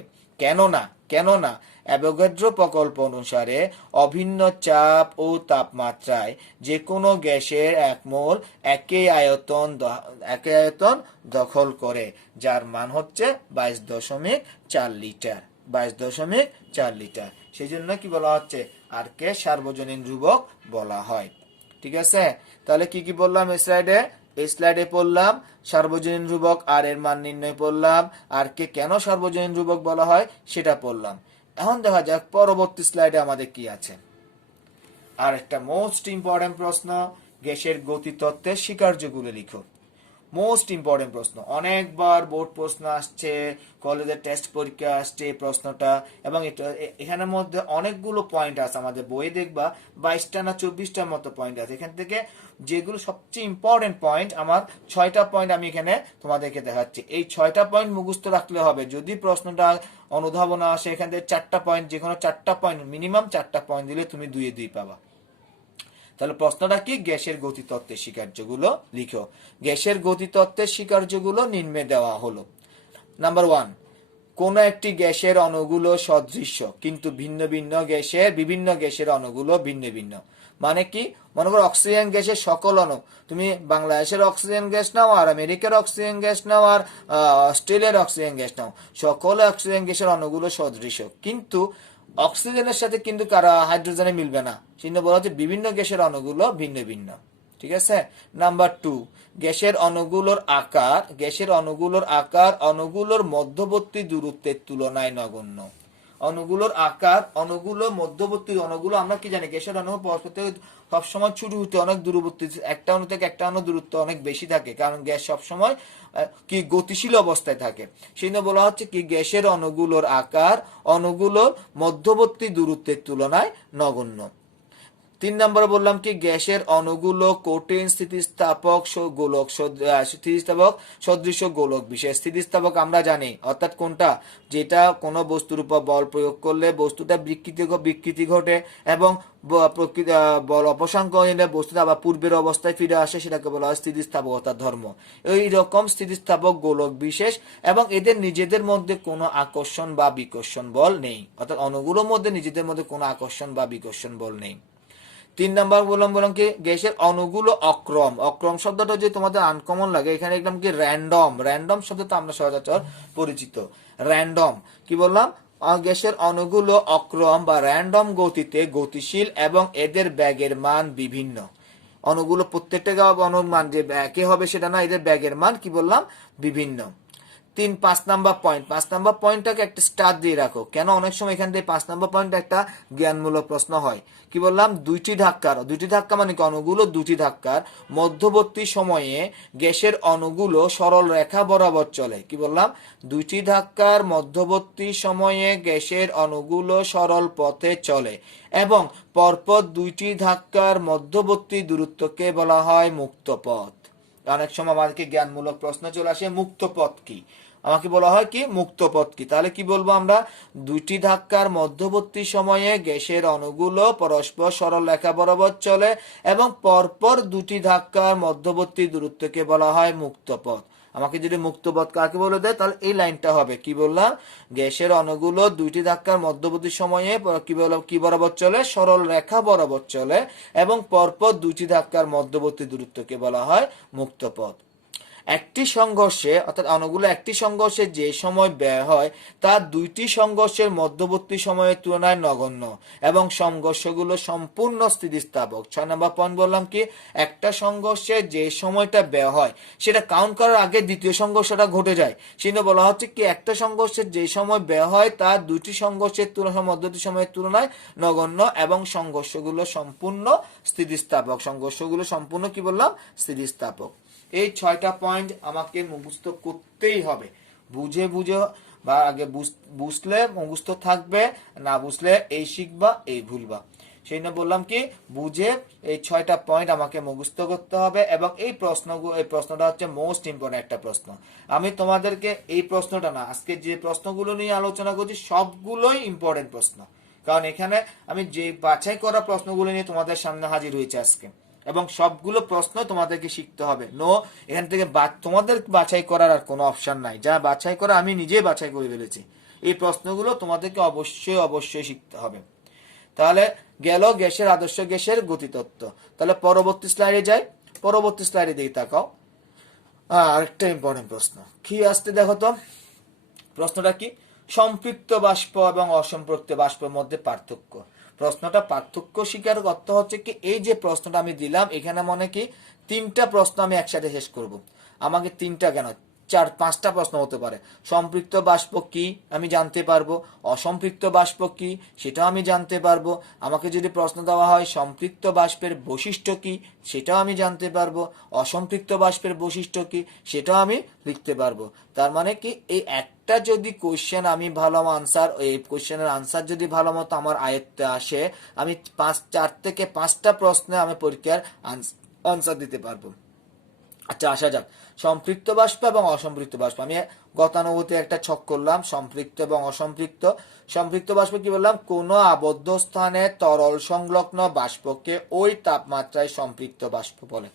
কেননা অ্যাভোগাড্রো প্রকল্প অনুসারে অভিন্ন চাপ ও তাপমাত্রায় যে কোনো গ্যাসের 1 মোল একই আয়তন দখল করে, যার মান হচ্ছে 22.4 লিটার, 22.4 লিটার। সেই জন্য কি বলা হচ্ছে, আর কে সার্বজনীন ধ্রুবক বলা হয়। ঠিক আছে, তাহলে কি কি বললাম এই স্লাইডে পড়লাম, সার্বজনীন ধ্রুবক আর এর মান নির্ণয় করলাম, আর কে কেন সার্বজনীন ধ্রুবক বলা হয় সেটা পড়লাম। এখন দেখা যাক পরবর্তী স্লাইডে আমাদের কি আছে। আর একটা মোস্ট ইম্পর্টেন্ট প্রশ্ন, গ্যাসের গতিতত্ত্বের স্বীকার্যগুলো লিখো। মোস্ট ইম্পর্টেন্ট প্রশ্ন, অনেকবার বোর্ড প্রশ্ন আসছে, কলেজের টেস্ট পরীক্ষা আসছে এই প্রশ্নটা, এবং এখানের মধ্যে অনেকগুলো পয়েন্ট আছে, আমাদের বইয়ে দেখবা 22টা না 24টার মতো পয়েন্ট আছে। এখান থেকে যেগুলো সবচেয়ে ইম্পর্টেন্ট পয়েন্ট, আমার 6টা পয়েন্ট আমি এখানে তোমাদেরকে দেখাচ্ছি। এই 6টা পয়েন্ট মুখস্থ রাখলে হবে। যদি প্রশ্নটা অনুধাবনা আসে, এখান থেকে 4টা পয়েন্ট, যে কোনো 4টা পয়েন্ট, মিনিমাম 4টা পয়েন্ট দিলে তুমি 2-2 পাবা। তাহলে প্রশ্নটা কি, গ্যাসের গতিতত্ত্বের স্বীকার্যগুলো লিখো। গ্যাসের গতিতত্ত্বের স্বীকার্যগুলো নিম্নে দেওয়া হলো। নাম্বার 1, কোন একটি গ্যাসের অণুগুলো সদৃশ্য কিন্তু বিভিন্ন গ্যাসের অণুগুলো ভিন্ন ভিন্ন। মানে কি, মনে করো অক্সিজেন গ্যাসের সকল অণু, তুমি বাংলাদেশের অক্সিজেন গ্যাস নাও, আর আমেরিকার অক্সিজেন গ্যাস নাও, আর অস্ট্রেলিয়ার অক্সিজেন গ্যাস নাও, সকল অক্সিজেন গ্যাসের অণুগুলো সদৃশ্য, কিন্তু অক্সিজেনের সাথে কিন্তু হাইড্রোজেনে মিলবে না। চিহ্ন বলা হচ্ছে বিভিন্ন গ্যাসের অণুগুলো ভিন্ন ভিন্ন। ঠিক আছে। নাম্বার 2, গ্যাসের অণুগুলোর আকার অণুগুলোর মধ্যবর্তী দূরত্বের তুলনায় নগণ্য। অণুগুলোর আকার, অণুগুলো মধ্যবর্তী অণুগুলো আমরা কি জানি গ্যাসের অণু পরস্পর থেকে সবসময় ছোট হতে অনেক দূরবর্তী, একটা অণু থেকে একটা অণু দূরত্ব অনেক বেশি থাকে, কারণ গ্যাস সবসময় কি গতিশীল অবস্থায় থাকে। সেই জন্য বলা হচ্ছে কি গ্যাসের অণুগুলোর আকার অণুগুলোর মধ্যবর্তী দূরত্বের তুলনায় নগণ্য। 3 নম্বরে বললাম কি গ্যাসের অণুগুলো কঠিন স্থিতিস্থাপক গোলক, স্থিতিস্থাপক সদৃশ গোলক বিশেষ। স্থিতিস্থাপক আমরা জানি অর্থাৎ কোনটা, যেটা কোনো বস্তুর উপর বল প্রয়োগ করলে বস্তুটা বিকৃতি ঘটে এবং বল অপসারণ করে বস্তুটা আবার পূর্বের অবস্থায় ফিরে আসে, সেটাকে বলা হয় স্থিতিস্থাপকতার ধর্ম। এই রকম স্থিতিস্থাপক গোলক বিশেষ এবং এদের নিজেদের মধ্যে কোনো আকর্ষণ বা বিকর্ষণ বল নেই, অর্থাৎ অণুগুলোর মধ্যে নিজেদের মধ্যে কোনো আকর্ষণ বা বিকর্ষণ বল নেই। 3 নম্বর বললাম কি গ্যাসের অণুগুলো অক্রম। অক্রম শব্দটা যে তোমাদের আনকমন লাগে, এখানে একদম কি র্যান্ডম, র্যান্ডম শব্দটা আমরা সচরাচর পরিচিত। র্যান্ডম কি বললাম, গ্যাসের অণুগুলো অক্রম বা র্যান্ডম গতিতে গতিশীল এবং এদের ব্যাগের মান বিভিন্ন। অণুগুলো প্রত্যেকটা অণুর মান যে একই হবে সেটা না, এদের ব্যাগের মান কি বললাম বিভিন্ন। 5 নাম্বার পয়েন্ট, 5 নাম্বার পয়েন্টটাকে একটা স্টার দিয়ে রাখো, কেন অনেক সময় এখান থেকে 5 নাম্বার পয়েন্ট একটা জ্ঞানমূলক প্রশ্ন হয়। কি বললাম, দুইটি ধাক্কা মানে কি অণুগুলো দুটি ধাক্কার মধ্যবর্তী সময়ে গ্যাসের অণুগুলো সরল রেখা বরাবর চলে। কি বললাম, দুইটি ধাক্কার মধ্যবর্তী সময়ে গ্যাসের অণুগুলো সরল পথে চলে এবং পরপর দুইটি ধাক্কার মধ্যবর্তী দূরত্বকে বলা হয় মুক্ত পথ। অনেক সময় আমাদেরকে জ্ঞানমূলক প্রশ্ন চলে আসে, মুক্ত পথ কি, আমাকে বলা হয় কি মুক্ত পথ কি, তাহলে কি বলবো আমরা, দুইটি ধাক্কার মধ্যবর্তী সময়ে গ্যাসের অণুগুলো পরস্পর সরল রেখা বরাবর চলে এবং পরপর দুটি ধাক্কার মধ্যবর্তী দূরত্বকে বলা হয় মুক্ত পথ। আমাকে যদি মুক্ত পথ কাকে বলে দেয় তাহলে এই লাইনটা হবে, কি বললাম, গ্যাসের অণুগুলো দুইটি ধাক্কার মধ্যবর্তী সময়ে কি বরাবর চলে, সরল রেখা বরাবর চলে এবং পরপর দুইটি ধাক্কার মধ্যবর্তী দূরত্বকে বলা হয় মুক্ত পথ। একটি সংঘর্ষে অর্থাৎ অণুগুলো একটি সংঘর্ষে যে সময় ব্যয় হয় তা দুইটি সংঘর্ষের মধ্যবর্তী সময়ের তুলনায় নগণ্য এবং সংঘর্ষগুলো সম্পূর্ণ স্থিতিস্থাপক। 6 নম্বর পয়েন্ট বললাম কি একটা সংঘর্ষে যে সময়টা ব্যয় হয় সেটা কাউন্ট করার আগে দ্বিতীয় সংঘর্ষটা ঘটে যায়, সেটা বলা হচ্ছে কি একটা সংঘর্ষের যে সময় ব্যয় হয় তা দুইটি সংঘর্ষের মধ্যবর্তী সময়ের তুলনায় নগণ্য এবং সংঘর্ষগুলো সম্পূর্ণ স্থিতিস্থাপক। সংঘর্ষগুলো সম্পূর্ণ কি বললাম, স্থিতিস্থাপক। এই 6টা পয়েন্ট আমাকে মুখস্থ করতেই হবে, বুঝে বা আগে বুঝলে মুখস্থ থাকবে, না বুঝলে এই শিখবা এই ভুলবা। সেই জন্য বললাম কি বুঝে এই 6টা পয়েন্ট আমাকে মুখস্থ করতে হবে এবং এই প্রশ্নটা হচ্ছে মোস্ট ইম্পর্টেন্ট একটা প্রশ্ন। আমি তোমাদেরকে এই প্রশ্নটা না, আজকে যে প্রশ্নগুলো নিয়ে আলোচনা করছি সবগুলোই ইম্পর্টেন্ট প্রশ্ন, কারণ এখানে আমি যে বাছাই করা প্রশ্নগুলো নিয়ে তোমাদের সামনে হাজির হয়েছে আজকে এবং সবগুলো প্রশ্ন তোমাদেরকে শিখতে হবে। এখান থেকে তোমাদের বাছাই করার আর কোনো অপশন নাই, যা বাছাই করা আমি নিজেই বাছাই করে ফেলেছি। এই প্রশ্নগুলো তোমাদেরকে অবশ্যই শিখতে হবে। তাহলে গেল গ্যাসের আদর্শ গ্যাসের গতিতত্ত্ব। তাহলে পরবর্তী স্লাইডে যাই, পরবর্তী স্লাইডে দিকে তাকাও। আরেকটা ইম্পর্টেন্ট প্রশ্ন কি আসতে দেখো তো, প্রশ্নটা কি, সম্পৃক্ত বাষ্প এবং অসম্পৃক্ত বাষ্পের মধ্যে পার্থক্য। প্রশ্নটা পার্থক্য স্বীকার করতে হচ্ছে কি, এই যে প্রশ্নটা আমি দিলাম এখানে মনে কি 3টা প্রশ্ন আমি একসাথে শেষ করব, আমাকে 3টা কেন 4-5টা প্রশ্ন হতে পারে। সম্পৃক্ত বাষ্প কি আমি জানতে পারবো, অসম্পৃক্ত বাষ্প কি সেটাও আমি জানতে পারবো। আমাকে যদি প্রশ্ন দেওয়া হয় সম্পৃক্ত বাষ্পের বৈশিষ্ট্য কি সেটাও আমি জানতে পারবো, অসম্পৃক্ত বাষ্পের বৈশিষ্ট্য কি সেটাও আমি লিখতে পারবো। তার মানে কি এই একটা যদি কোশ্চেন আমি ভালো আনসার, এই কোশ্চেনের আনসার যদি ভালো মতো আমার আয়ত্তে আসে, আমি 4 থেকে 5টা প্রশ্নে আমি পরীক্ষার আনসার দিতে পারবো। আচ্ছা আসা যাক, সম্পৃক্ত বাষ্প এবং অসম্পৃক্ত বাষ্প। আমি গতানুগতিক একটা ছক করলাম, সম্পৃক্ত এবং অসম্পৃক্ত। সম্পৃক্ত বাষ্প কি বললাম, কোন আবদ্ধ স্থানে তরল সংলগ্ন বাষ্পকে ওই তাপমাত্রায় সম্পৃক্ত বাষ্প বলে।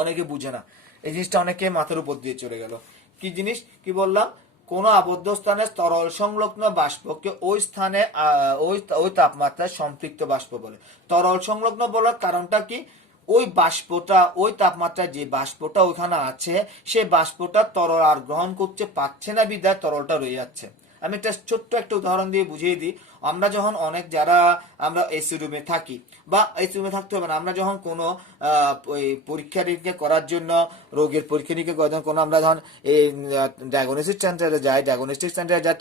অনেকে বুঝে না এই জিনিসটা, অনেকে মাথার উপর দিয়ে চলে গেল। কি জিনিস, কি বললাম, কোন আবদ্ধ স্থানে তরল সংলগ্ন বাষ্পকে ওই স্থানে ওই তাপমাত্রায় সম্পৃক্ত বাষ্প বলে। তরল সংলগ্ন বলার কারণটা কি, ওই বাষ্পটা ওই তাপমাত্রায় যে বাষ্পটা ওখানে আছে সে বাষ্পটা তরল আর গ্রহণ করতে পারছে না বিধায় তরলটা রয়ে যাচ্ছে। আমি একটা ছোট্ট একটা উদাহরণ দিয়ে বুঝিয়ে দিই। আমরা যখন আমরা এসি রুমে থাকি, বা এসি রুমে থাকতে হবে না, আমরা যখন কোনো ওই পরীক্ষা নিরীক্ষা করার জন্য, রোগের পরীক্ষা নিরীক্ষা করার জন্য কোনো আমরা যখন এই ডায়াগনস্টিক সেন্টারে যাই,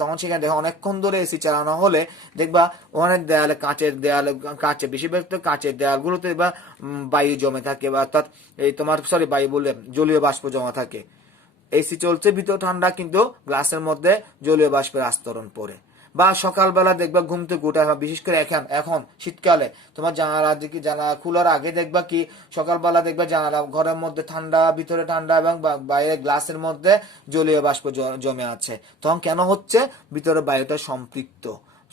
তখন সেখানে দেখো অনেকক্ষণ ধরে এসি চালানো হলে দেখবা ওখানে দেয়ালে, কাঁচের বেশিরভাগ তো কাঁচের দেয়ালগুলোতে বা বায়ু জমে থাকে, বা অর্থাৎ এই তোমার বায়ু বলে জলীয় বাষ্প জমা থাকে। এসি চলছে, ভিতর ঠান্ডা, কিন্তু গ্লাসের মধ্যে জলীয় বাষ্পের আস্তরণ পড়ে। বা সকালবেলা দেখবা ঘুম থেকে উঠে, বিশেষ করে এখন শীতকালে তোমার জানালা খোলার আগে দেখবা কি সকালবেলা দেখবা জানালা ঘরের মধ্যে ঠান্ডা, ভিতরে ঠান্ডা, এবং বাইরে গ্লাসের মধ্যে জলীয় বাষ্প জমে আছে। তখন কেন হচ্ছে? ভিতরে বায়ুটা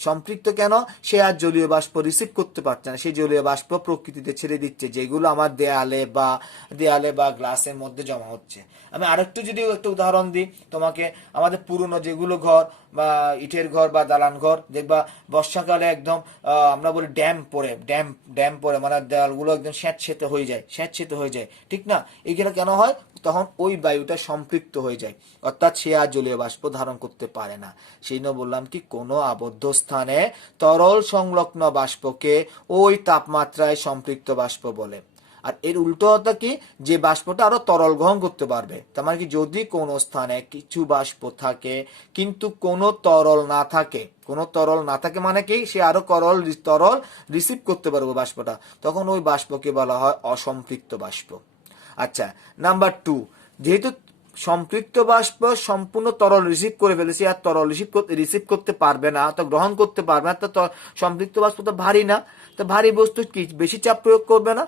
সম্পৃক্ত কেন? সে আর জলীয় বাষ্প রিসিভ করতে পারছে না, সেই জলীয় বাষ্প প্রকৃতিতে ছেড়ে দিচ্ছে, যেগুলো আমার দেয়ালে বা গ্লাসের মধ্যে জমা হচ্ছে। আমি আরেকটু যদি একটা উদাহরণ দিই তোমাকে, আমাদের পুরনো যেগুলো ঘর বা ইটের ঘর বা দালান ঘর দেখবা বর্ষাকালে একদম আমরা বলি ড্যাম পড়ে, মানে দেয়ালগুলো একদম স্যাঁতসেঁতে হয়ে যায়, ঠিক না? এগুলো কেন হয়? তখন ওই বায়ুটা সম্পৃক্ত হয়ে যায়, অর্থাৎ সে আর জলীয় বাষ্প ধারণ করতে পারে না। সেই জন্য বললাম কি, কোনো আবদ্ধ স্থানে তরল সংলগ্ন বাষ্পকে ওই তাপমাত্রায় সম্পৃক্ত বাষ্প বলে। আর এর উল্টো হতো কি, যে বাষ্পটা আরো তরল গ্রহণ করতে পারবে। তার মানে কি, যদি কোনো স্থানে কিছু বাষ্প থাকে কিন্তু কোনো তরল না থাকে মানে কি, সে আরো তরল রিসিভ করতে পারবে বাষ্পটা, তখন ওই বাষ্পকে বলা হয় অসম্পৃক্ত বাষ্প। আচ্ছা, নাম্বার 2, যেহেতু সম্পৃক্ত বাষ্প সম্পূর্ণ তরল রিসিভ করে ফেলেছে, আর তরল রিসিভ করতে পারবে না, তো গ্রহণ করতে পারবে না, তো সম্পৃক্ত বাষ্প তো ভারী না, তো ভারী বস্তু কি বেশি চাপ প্রয়োগ করবে না।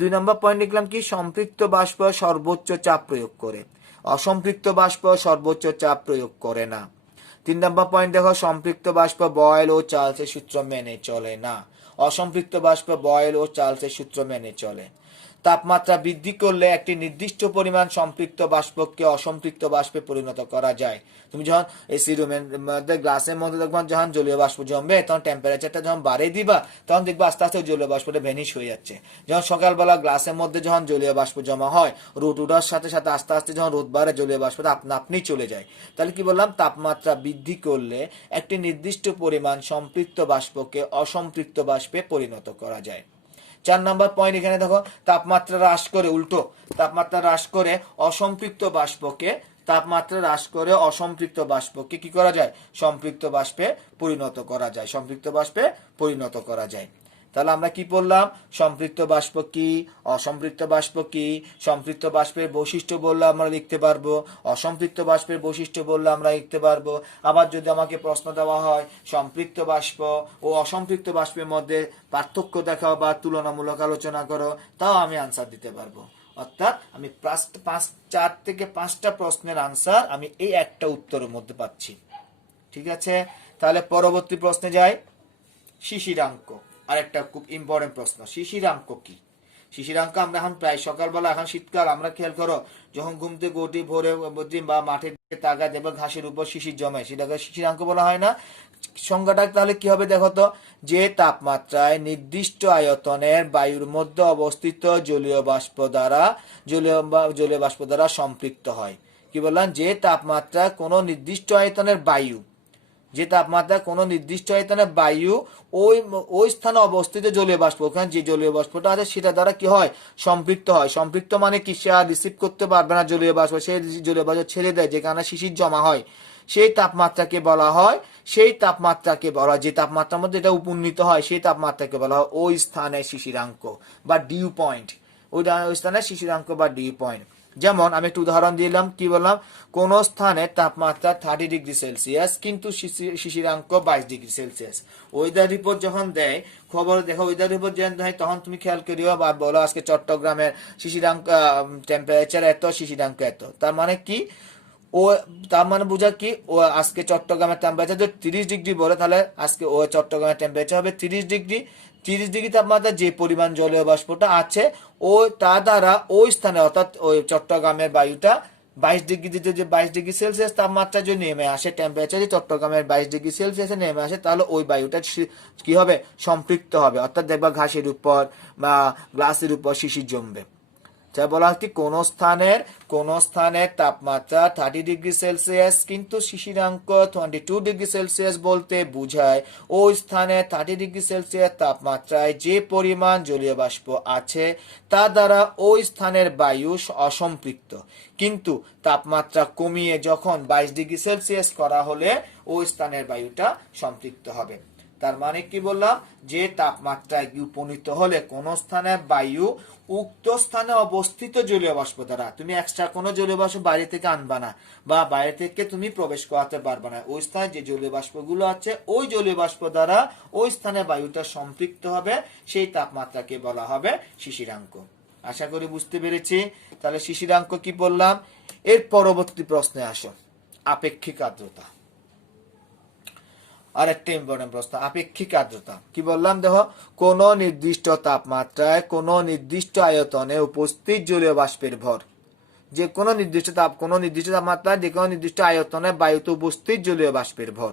2 নম্বর পয়েন্ট লিখলাম কি, সম্পৃক্ত বাষ্প সর্বোচ্চ চাপ প্রয়োগ করে, অসম্পৃক্ত বাষ্প সর্বোচ্চ চাপ প্রয়োগ করে না। 3 নম্বর পয়েন্ট দেখো, সম্পৃক্ত বাষ্প বয়েল ও চার্লসের সূত্র মেনে চলে না, অসম্পৃক্ত বাষ্প বয়েল ও চার্লসের সূত্র মেনে চলে। তাপমাত্রা বৃদ্ধি করলে একটি নির্দিষ্ট পরিমাণ সম্পৃক্ত বাষ্পকে অসম্পৃক্ত বাষ্পে পরিণত করা যায়। তুমি যখন এসি রুমের মধ্যে গ্লাসের মধ্যে দেখবা যখন জলীয় বাষ্প জমবে, তখন টেম্পারেচারটা যখন বাড়িয়ে দিবা, তখন দেখবা আস্তে আস্তে জলীয় বাষ্পটা ভ্যানিশ হয়ে যাচ্ছে। যখন সকালবেলা গ্লাসের মধ্যে যখন জলীয় বাষ্প জমা হয়, রোদ উঠার সাথে সাথে আস্তে আস্তে যখন রোদ বাড়ে, জলীয় বাষ্পটা আপনি চলে যায়। তাহলে কি বললাম, তাপমাত্রা বৃদ্ধি করলে একটি নির্দিষ্ট পরিমাণ সম্পৃক্ত বাষ্পকে অসম্পৃক্ত বাষ্পে পরিণত করা যায়। 4 নম্বর পয়েন্ট এখানে দেখো, তাপমাত্রা হ্রাস করে অসম্পৃক্ত বাষ্পকে কি করা যায়? সম্পৃক্ত বাষ্পে পরিণত করা যায়। তাহলে আমরা কি বললাম? সম্পৃক্ত বাষ্প কি, অসম্পৃক্ত বাষ্প কি, সম্পৃক্ত বাষ্পের বৈশিষ্ট্য বললে আমরা লিখতে পারবো, অসম্পৃক্ত বাষ্পের বৈশিষ্ট্য বললে আমরা লিখতে পারবো। আবার যদি আমাকে প্রশ্ন দেওয়া হয় সম্পৃক্ত বাষ্প ও অসম্পৃক্ত বাষ্পের মধ্যে পার্থক্য দেখাও বা তুলনামূলক আলোচনা করো, তাও আমি আনসার দিতে পারবো। অর্থাৎ আমি 4 থেকে 5টা প্রশ্নের আনসার আমি এই একটা উত্তরের মধ্যে পাচ্ছি। ঠিক আছে, তাহলে পরবর্তী প্রশ্নে যাই। শিশিরাঙ্ক, আরেকটা খুব ইম্পর্টেন্ট প্রশ্ন। শিশিরাঙ্ক কি? শিশিরাঙ্ক আমরা এখন প্রায় সকালবেলা, এখন শীতকাল, আমরা খেয়াল করো যখন ঘুম থেকে উঠি ভোরে বা মাঠের দিকে তাকায় দেখবো ঘাসের উপর শিশির জমে, সেটাকে শিশিরাঙ্ক বলা হয় না? সংজ্ঞাটা তাহলে কি হবে দেখো তো, যে তাপমাত্রায় নির্দিষ্ট আয়তনের বায়ুর মধ্যে অবস্থিত জলীয় বাষ্প দ্বারা সম্পৃক্ত হয়। কি বললাম? যে তাপমাত্রায় কোনো নির্দিষ্ট আয়তনের বায়ু ওই স্থানে অবস্থিত জলীয় বাষ্প, ওখানে যে জলীয় বাষ্পটা আছে সেটা দ্বারা কি হয়? সম্পৃক্ত হয়। সম্পৃক্ত মানে কি, সে আর রিসিভ করতে পারবে না জলীয় বাষ্প, সে জলীয় বাষ্প ছেড়ে দেয়, যেখানে শিশির জমা হয়, সেই তাপমাত্রাকে বলা হয়, যে তাপমাত্রার মধ্যে এটা উপনীত হয়, সেই তাপমাত্রাকে বলা হয় ওই স্থানে শিশিরাঙ্ক বা ডিউ পয়েন্ট। ওই স্থানে শিশিরাঙ্ক বা ডিউ পয়েন্ট। যেমন আমি একটু উদাহরণ দিলাম, কি বললাম? কোন স্থানে তাপমাত্রা 30 ডিগ্রি সেলসিয়াস কিন্তু শিশিরাঙ্ক 22 ডিগ্রি সেলসিয়াস। ওয়েদার রিপোর্ট যখন দেয়, খবর দেখো ওয়েদার রিপোর্ট যখন দেয়, তখন তুমি খেয়াল করিও বা বলো আজকে চট্টগ্রামের শিশিরাঙ্ক টেম্পারেচার এত, শিশিরাঙ্ক এত। তার মানে কি, তার মানে বোঝা কি, আজকে চট্টগ্রামের টেম্পারেচার যদি 30 ডিগ্রি বলে, তাহলে আজকে চট্টগ্রামের টেম্পারেচার হবে 30 ডিগ্রি। 30 ডিগ্রি তাপমাত্রা যে পরিমাণ জলীয় বাষ্পটা আছে, তা দ্বারা ওই স্থানে, অর্থাৎ ওই চট্টগ্রামের বায়ুটা 22 ডিগ্রি দিতে, যে 22 ডিগ্রি সেলসিয়াস তাপমাত্রা যদি নেমে আসে, টেম্পারেচার চট্টগ্রামের 22 ডিগ্রি সেলসিয়াসে নেমে আসে, তাহলে ওই বায়ুটা কি হবে? সম্পৃক্ত হবে। অর্থাৎ দেখবা ঘাসের উপর বা গ্লাসের উপর শিশির জমবে। যা বলা হচ্ছে কোন স্থানের তাপমাত্রা 30°C, কিন্তু শিশিরাঙ্ক 22°C বলতে বোঝায় ওই স্থানে 30°C তাপমাত্রায় যে পরিমাণ জলীয় বাষ্প আছে তা দ্বারা ওই স্থানের বায়ু অসম্পৃক্ত, কিন্তু তাপমাত্রা কমিয়ে যখন 22°C করা হলে ওই স্থানের বায়ুটা সম্পৃক্ত হবে। তার মানে কি বললাম, যে তাপমাত্রায় উপনীত হলে কোন স্থানের বায়ু উক্ত স্থানে অবস্থিত জলীয় বাষ্প দ্বারা, তুমি এক্সট্রা কোনো জলীয় বাষ্প বাইরে থেকে আনবা না বা বাইরে থেকে তুমি প্রবেশ করাতে পারবে না, ওই স্থানে যে জলীয় বাষ্পগুলো আছে ওই জলীয় বাষ্প দ্বারা ওই স্থানে বায়ুটা সম্পৃক্ত হবে, সেই তাপমাত্রাকে বলা হবে শিশিরাঙ্ক। আশা করি বুঝতে পেরেছি। তাহলে শিশিরাঙ্ক কি বললাম। এর পরবর্তী প্রশ্নে আসো, আপেক্ষিক আর্দ্রতা। আর একটা ইম্পর্টেন্ট প্রশ্ন, আপেক্ষিক আর্দ্রতা কি বললাম, দেখো কোন নির্দিষ্ট তাপমাত্রায় কোন নির্দিষ্ট আয়তনে উপস্থিত জলীয় বাষ্পের ভর, যে কোনো নির্দিষ্ট তাপমাত্রায় যে কোনো নির্দিষ্ট আয়তনে বায়ুতে উপস্থিত জলীয় বাষ্পের ভর,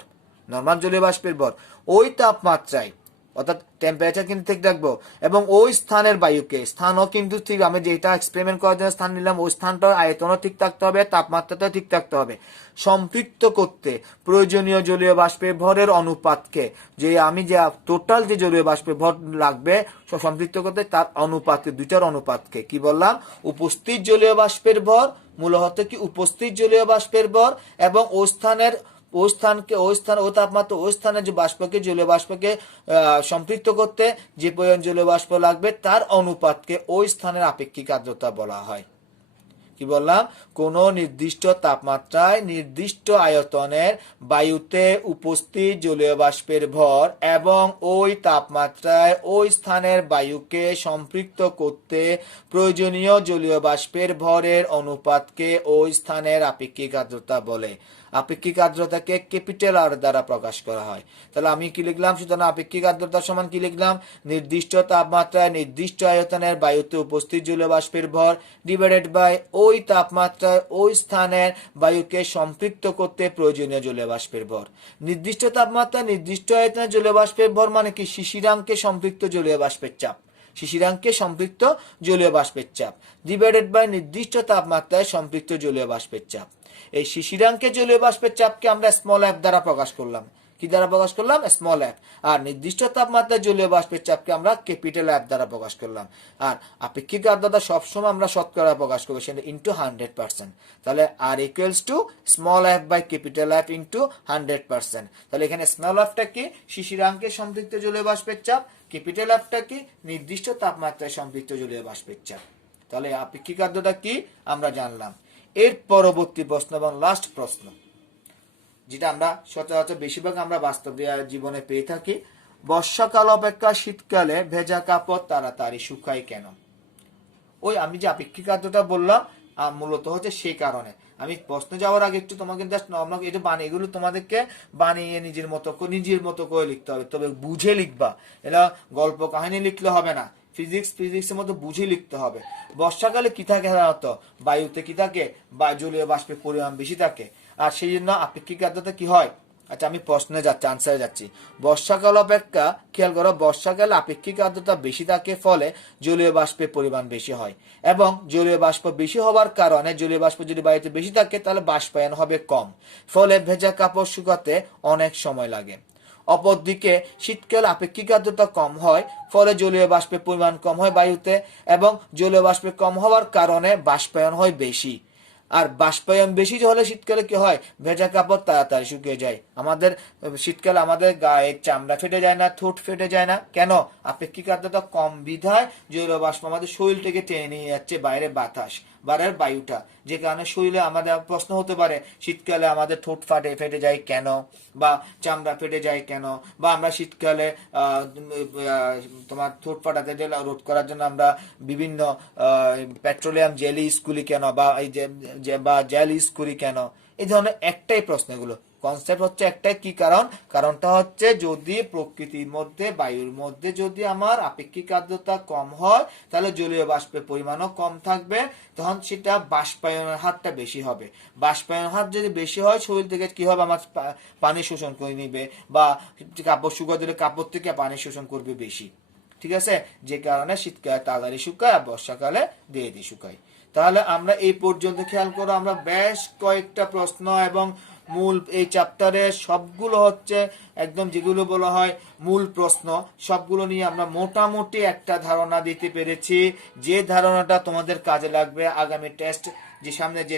নরমাল জলীয় বাষ্পের ভর ওই তাপমাত্রায়, অর্থাৎ টেম্পারেচার কিন্তু ঠিক রাখবো, এবং ওই স্থানের বায়ুকে, স্থানও কিন্তু ঠিক, আমি যেটা এক্সপেরিমেন্ট করার জন্য স্থান নিলাম ওই স্থানটার আয়তনও ঠিক থাকতে হবে, তাপমাত্রাটাও ঠিক থাকতে হবে, সম্পৃক্ত করতে প্রয়োজনীয় জলীয় বাষ্পের ভরের অনুপাতকে, যে আমি যে টোটাল যে জলীয় বাষ্পের ভর লাগবে সম্পৃক্ত করতে তার অনুপাতকে, দুইটার অনুপাতকে কি বললাম, উপস্থিত জলীয় বাষ্পের ভর, মূলত কি উপস্থিত জলীয় বাষ্পের ভর, এবং ওই স্থানের ওই তাপমাত্রা ওই স্থানের যে বাষ্পকে, জলীয় বাষ্পকে সম্পৃক্ত করতে যে পরিমাণ জলীয় বাষ্প লাগবে তার অনুপাতকে ওই স্থানের আপেক্ষিক আর্দ্রতা বলা হয়। কি বললাম, কোন নির্দিষ্ট তাপমাত্রায় নির্দিষ্ট আয়তনের বায়ুতে উপস্থিত জলীয় বাষ্পের ভর এবং ওই তাপমাত্রায় ওই স্থানের বায়ুকে সম্পৃক্ত করতে প্রয়োজনীয় জলীয় বাষ্পের ভরের অনুপাতকে ওই স্থানের আপেক্ষিক আর্দ্রতা বলে। আপেক্ষিক আর্দ্রতাকে ক্যাপিটাল আর দ্বারা প্রকাশ করা হয়। তাহলে আমি কি লিখলাম, সুতরাং আপেক্ষিক আর্দ্রতা সমান কি লিখলাম, নির্দিষ্ট তাপমাত্রায় নির্দিষ্ট আয়তনের বায়ুতে উপস্থিত জলীয় বাষ্পের ভর ডিভাইডেড বাই ওই তাপমাত্রায় ওই স্থানের বায়ুকে সম্পৃক্ত করতে প্রয়োজনীয় জলীয় বাষ্পের ভর। নির্দিষ্ট তাপমাত্রায় নির্দিষ্ট আয়তনের জলীয় বাষ্পের ভর মানে কি, শিশিরাঙ্কে সম্পৃক্ত জলীয় বাষ্পের চাপ, শিশিরাঙ্কে সম্পৃক্ত জলীয় বাষ্পের চাপ ডিভাইডেড বাই নির্দিষ্ট তাপমাত্রায় সম্পৃক্ত জলীয় বাষ্পের চাপ। এই শিশিরাঙ্কে জলীয় বাষ্পের চাপকে আমরা স্মল এফ দ্বারা প্রকাশ করলাম। কি দ্বারা প্রকাশ করলাম, স্মল এফ। আর নির্দিষ্ট তাপমাত্রায় জলীয় বাষ্পের চাপকে আমরা ক্যাপিটাল এফ দ্বারা প্রকাশ করলাম। আর আপেক্ষিক আর্দ্রতা সবসময় আমরা শতকরা প্রকাশ করবো, সেটা ইন্টু 100%। তাহলে R equals to small F by capital F into 100%। তাহলে এখানে স্মল এফটা কি, শিশিরাঙ্কে সম্পৃক্ত জলীয় বাষ্পের চাপ, ক্যাপিটাল এফটা কি, নির্দিষ্ট তাপমাত্রায় সম্পৃক্ত জলীয় বাষ্পের চাপ। তাহলে আপেক্ষিক আর্দ্রতা কি আমরা জানলাম। এর পরবর্তী প্রশ্ন এবং লাস্ট প্রশ্ন, যেটা আমরা সচরাচর বেশিরভাগ আমরা বাস্তব জীবনে পেয়ে থাকি, বর্ষাকাল অপেক্ষা শীতকালে ভেজা কাপড় তাড়াতাড়ি শুকায় কেন? ওই আমি যে আপেক্ষিক আর্দ্রতা বললাম মূলত হচ্ছে সেই কারণে। আমি প্রশ্ন যাওয়ার আগে একটু তোমাকে জাস্ট নর্মাল এটা বানিয়ে, এগুলো তোমাদেরকে বানিয়ে নিজের মতো করে লিখতে হবে, তবে বুঝে লিখবা। এটা গল্প কাহিনী লিখলে হবে না, ফিজিক্সের মতো বুঝে লিখতে হবে। বর্ষাকালে কি থাকে, সাধারণত বায়ুতে কি থাকে, জলীয় বাষ্পের পরিমাণ বেশি থাকে, আর সেই জন্য আপেক্ষিক আর্দ্রতা কি হয়। আচ্ছা আমি প্রশ্নে যাচ্ছি, আনসারে যাচ্ছি। বর্ষাকাল অপেক্ষা, খেয়াল করো, বর্ষাকালে আপেক্ষিক আর্দ্রতা বেশি থাকে, ফলে জলীয় বাষ্পের পরিমাণ বেশি হয়, এবং জলীয় বাষ্প বেশি হওয়ার কারণে, জলীয় বাষ্প যদি বায়ুতে বেশি থাকে তাহলে বাষ্পায়ন হবে কম, ফলে ভেজা কাপড় শুকাতে অনেক সময় লাগে। অপরদিকে শীতকালে আপেক্ষিক আর্দ্রতা কম হয়, ফলে জলীয় বাষ্পের পরিমাণ কম হয় বায়ুতে, এবং জলীয় বাষ্পের কম হওয়ার কারণে বাষ্পায়ন হয় বেশি। আর বাষ্পায়ন বেশি হলে শীতকালে কি হয়, ভেজা কাপড় তাড়াতাড়ি শুকিয়ে যায়। আমাদের শীতকালে আমাদের গায়ের চামড়া ফেটে যায় না, ঠোঁট ফেটে যায় না, কেন? আপেক্ষিক আর্দ্রতা কম বিধায় জলীয় বাষ্প আমাদের শরীর থেকে টেনে নিয়ে যাচ্ছে বাইরে বাতাস, বাইরের বায়ুটা, যে কারণে শরীরে আমাদের প্রশ্ন হতে পারে শীতকালে আমাদের ঠোঁট ফেটে যায় কেন, বা চামড়া ফেটে যায় কেন, বা আমরা শীতকালে তোমার ঠোঁট ফাটাতে রোধ করার জন্য আমরা বিভিন্ন পেট্রোলিয়াম জেল ইউজ করি কেন, বা এই বা জেল ইউজ করি কেন, এই ধরনের একটাই প্রশ্নগুলো। কনসেপ্ট হচ্ছে একটাই, কি কারণ, কারণটা হচ্ছে যদি প্রকৃতির মধ্যে, বায়ুর মধ্যে যদি আমার আপেক্ষিক আর্দ্রতা কম হয় তাহলে জলীয় বাষ্পের পরিমাণও কম থাকবে, তখন সেটা বাষ্পায়নের হারটা বেশি হবে। বাষ্পায়ন হার যদি বেশি হয়, শরীর থেকে কি হবে, আমার পানি শোষণ করে নিবে, বা কাপড় শুকা দিলে কাপড় থেকে পানি শোষণ করবে বেশি। ঠিক আছে, যে কারণে শীতকালে তাড়াতাড়ি শুকায় আর বর্ষাকালে দেরি শুকায়। তাহলে আমরা এই পর্যন্ত খেয়াল করো, আমরা বেশ কয়েকটা প্রশ্ন এবং মূল এই চ্যাপ্টারের সবগুলো হচ্ছে একদম যেগুলো বলা হয় মূল প্রশ্ন, সবগুলো নিয়ে আমরা মোটামুটি একটা ধারণা দিতে পেরেছি, যে ধারণাটা তোমাদের কাজে লাগবে আগামী টেস্ট, যে সামনে যে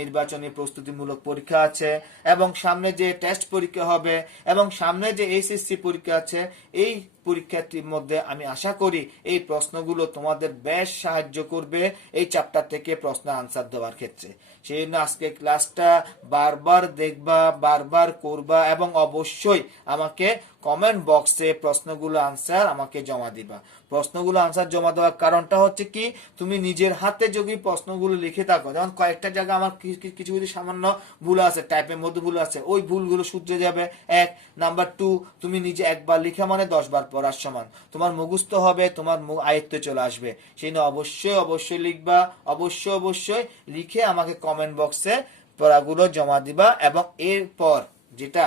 নির্বাচনী প্রস্তুতিমূলক পরীক্ষা আছে এবং সামনে যে টেস্ট পরীক্ষা হবে এবং সামনে যে এইচএসসি পরীক্ষা আছে, এই পরীক্ষাটির মধ্যে আমি আশা করি এই প্রশ্নগুলো তোমাদের বেশ সাহায্য করবে এই চ্যাপ্টার থেকে প্রশ্ন আনসার দেওয়ার ক্ষেত্রে। সেই জন্য আজকে ক্লাসটা বারবার দেখবা, বারবার করবা এবং অবশ্যই আমাকে কমেন্ট বক্সে প্রশ্নগুলো আনসার আমাকে জমা দিবা। প্রশ্নগুলো আনসার জমা দেওয়ার কারণটা হচ্ছে কি, তুমি নিজের হাতে যদি প্রশ্নগুলো লিখে থাকো, যেমন কয়েকটা জায়গা আমার কিছু কিছু সামান্য ভুল আছে, টাইপের মধ্যে ভুল আছে, ওই ভুলগুলো শুধরে যাবে। এক নাম্বার 2, তুমি নিজে একবার লিখা মানে 10 বার পড়ার সমান, তোমার মুখস্থ হবে, তোমার আয়ত্তে চলে আসবে। সেই জন্য অবশ্যই অবশ্যই লিখবা, অবশ্যই অবশ্যই লিখে আমাকে কমেন্ট বক্সে পড়াগুলো জমা দিবা। এবং এরপর যেটা,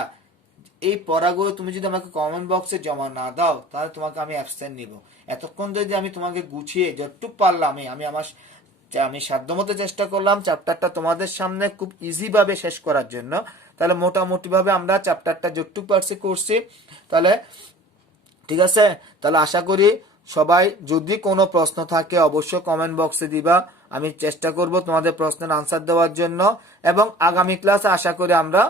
এই পড়াগুলো তুমি যদি আমাকে কমেন্ট বক্সে জমা না দাও তাহলে তোমাকে আমি অ্যাবসেন্ট নিব। এতক্ষণ যদি আমি তোমাকে গুছিয়ে যতটুকু পারলাম আমি সাধ্যমতো চেষ্টা করলাম চ্যাপ্টারটা তোমাদের সামনে খুব ইজি ভাবে শেষ করার জন্য, তাহলে মোটামুটি ভাবে আমরা চ্যাপ্টারটা যতটুকু পারছি করছি। তাহলে ঠিক আছে, তাহলে আশা করি সবাই, যদি কোনো প্রশ্ন থাকে অবশ্যই কমেন্ট বক্সে দিবা, আমি চেষ্টা করব তোমাদের প্রশ্নের আনসার দেওয়ার জন্য। এবং আগামী ক্লাসে আশা করি আমরা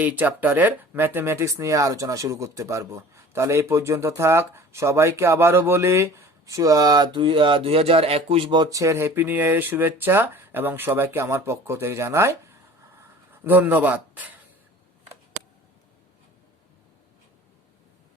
এই চ্যাপ্টারের ম্যাথমেটিক্স নিয়ে আলোচনা শুরু করতে পারবো। তাহলে এই পর্যন্ত থাক, সবাইকে আবারও বলি 2021 বর্ষের হ্যাপি নিউ ইয়ারের শুভেচ্ছা এবং সবাইকে আমার পক্ষ থেকে জানাই ধন্যবাদ।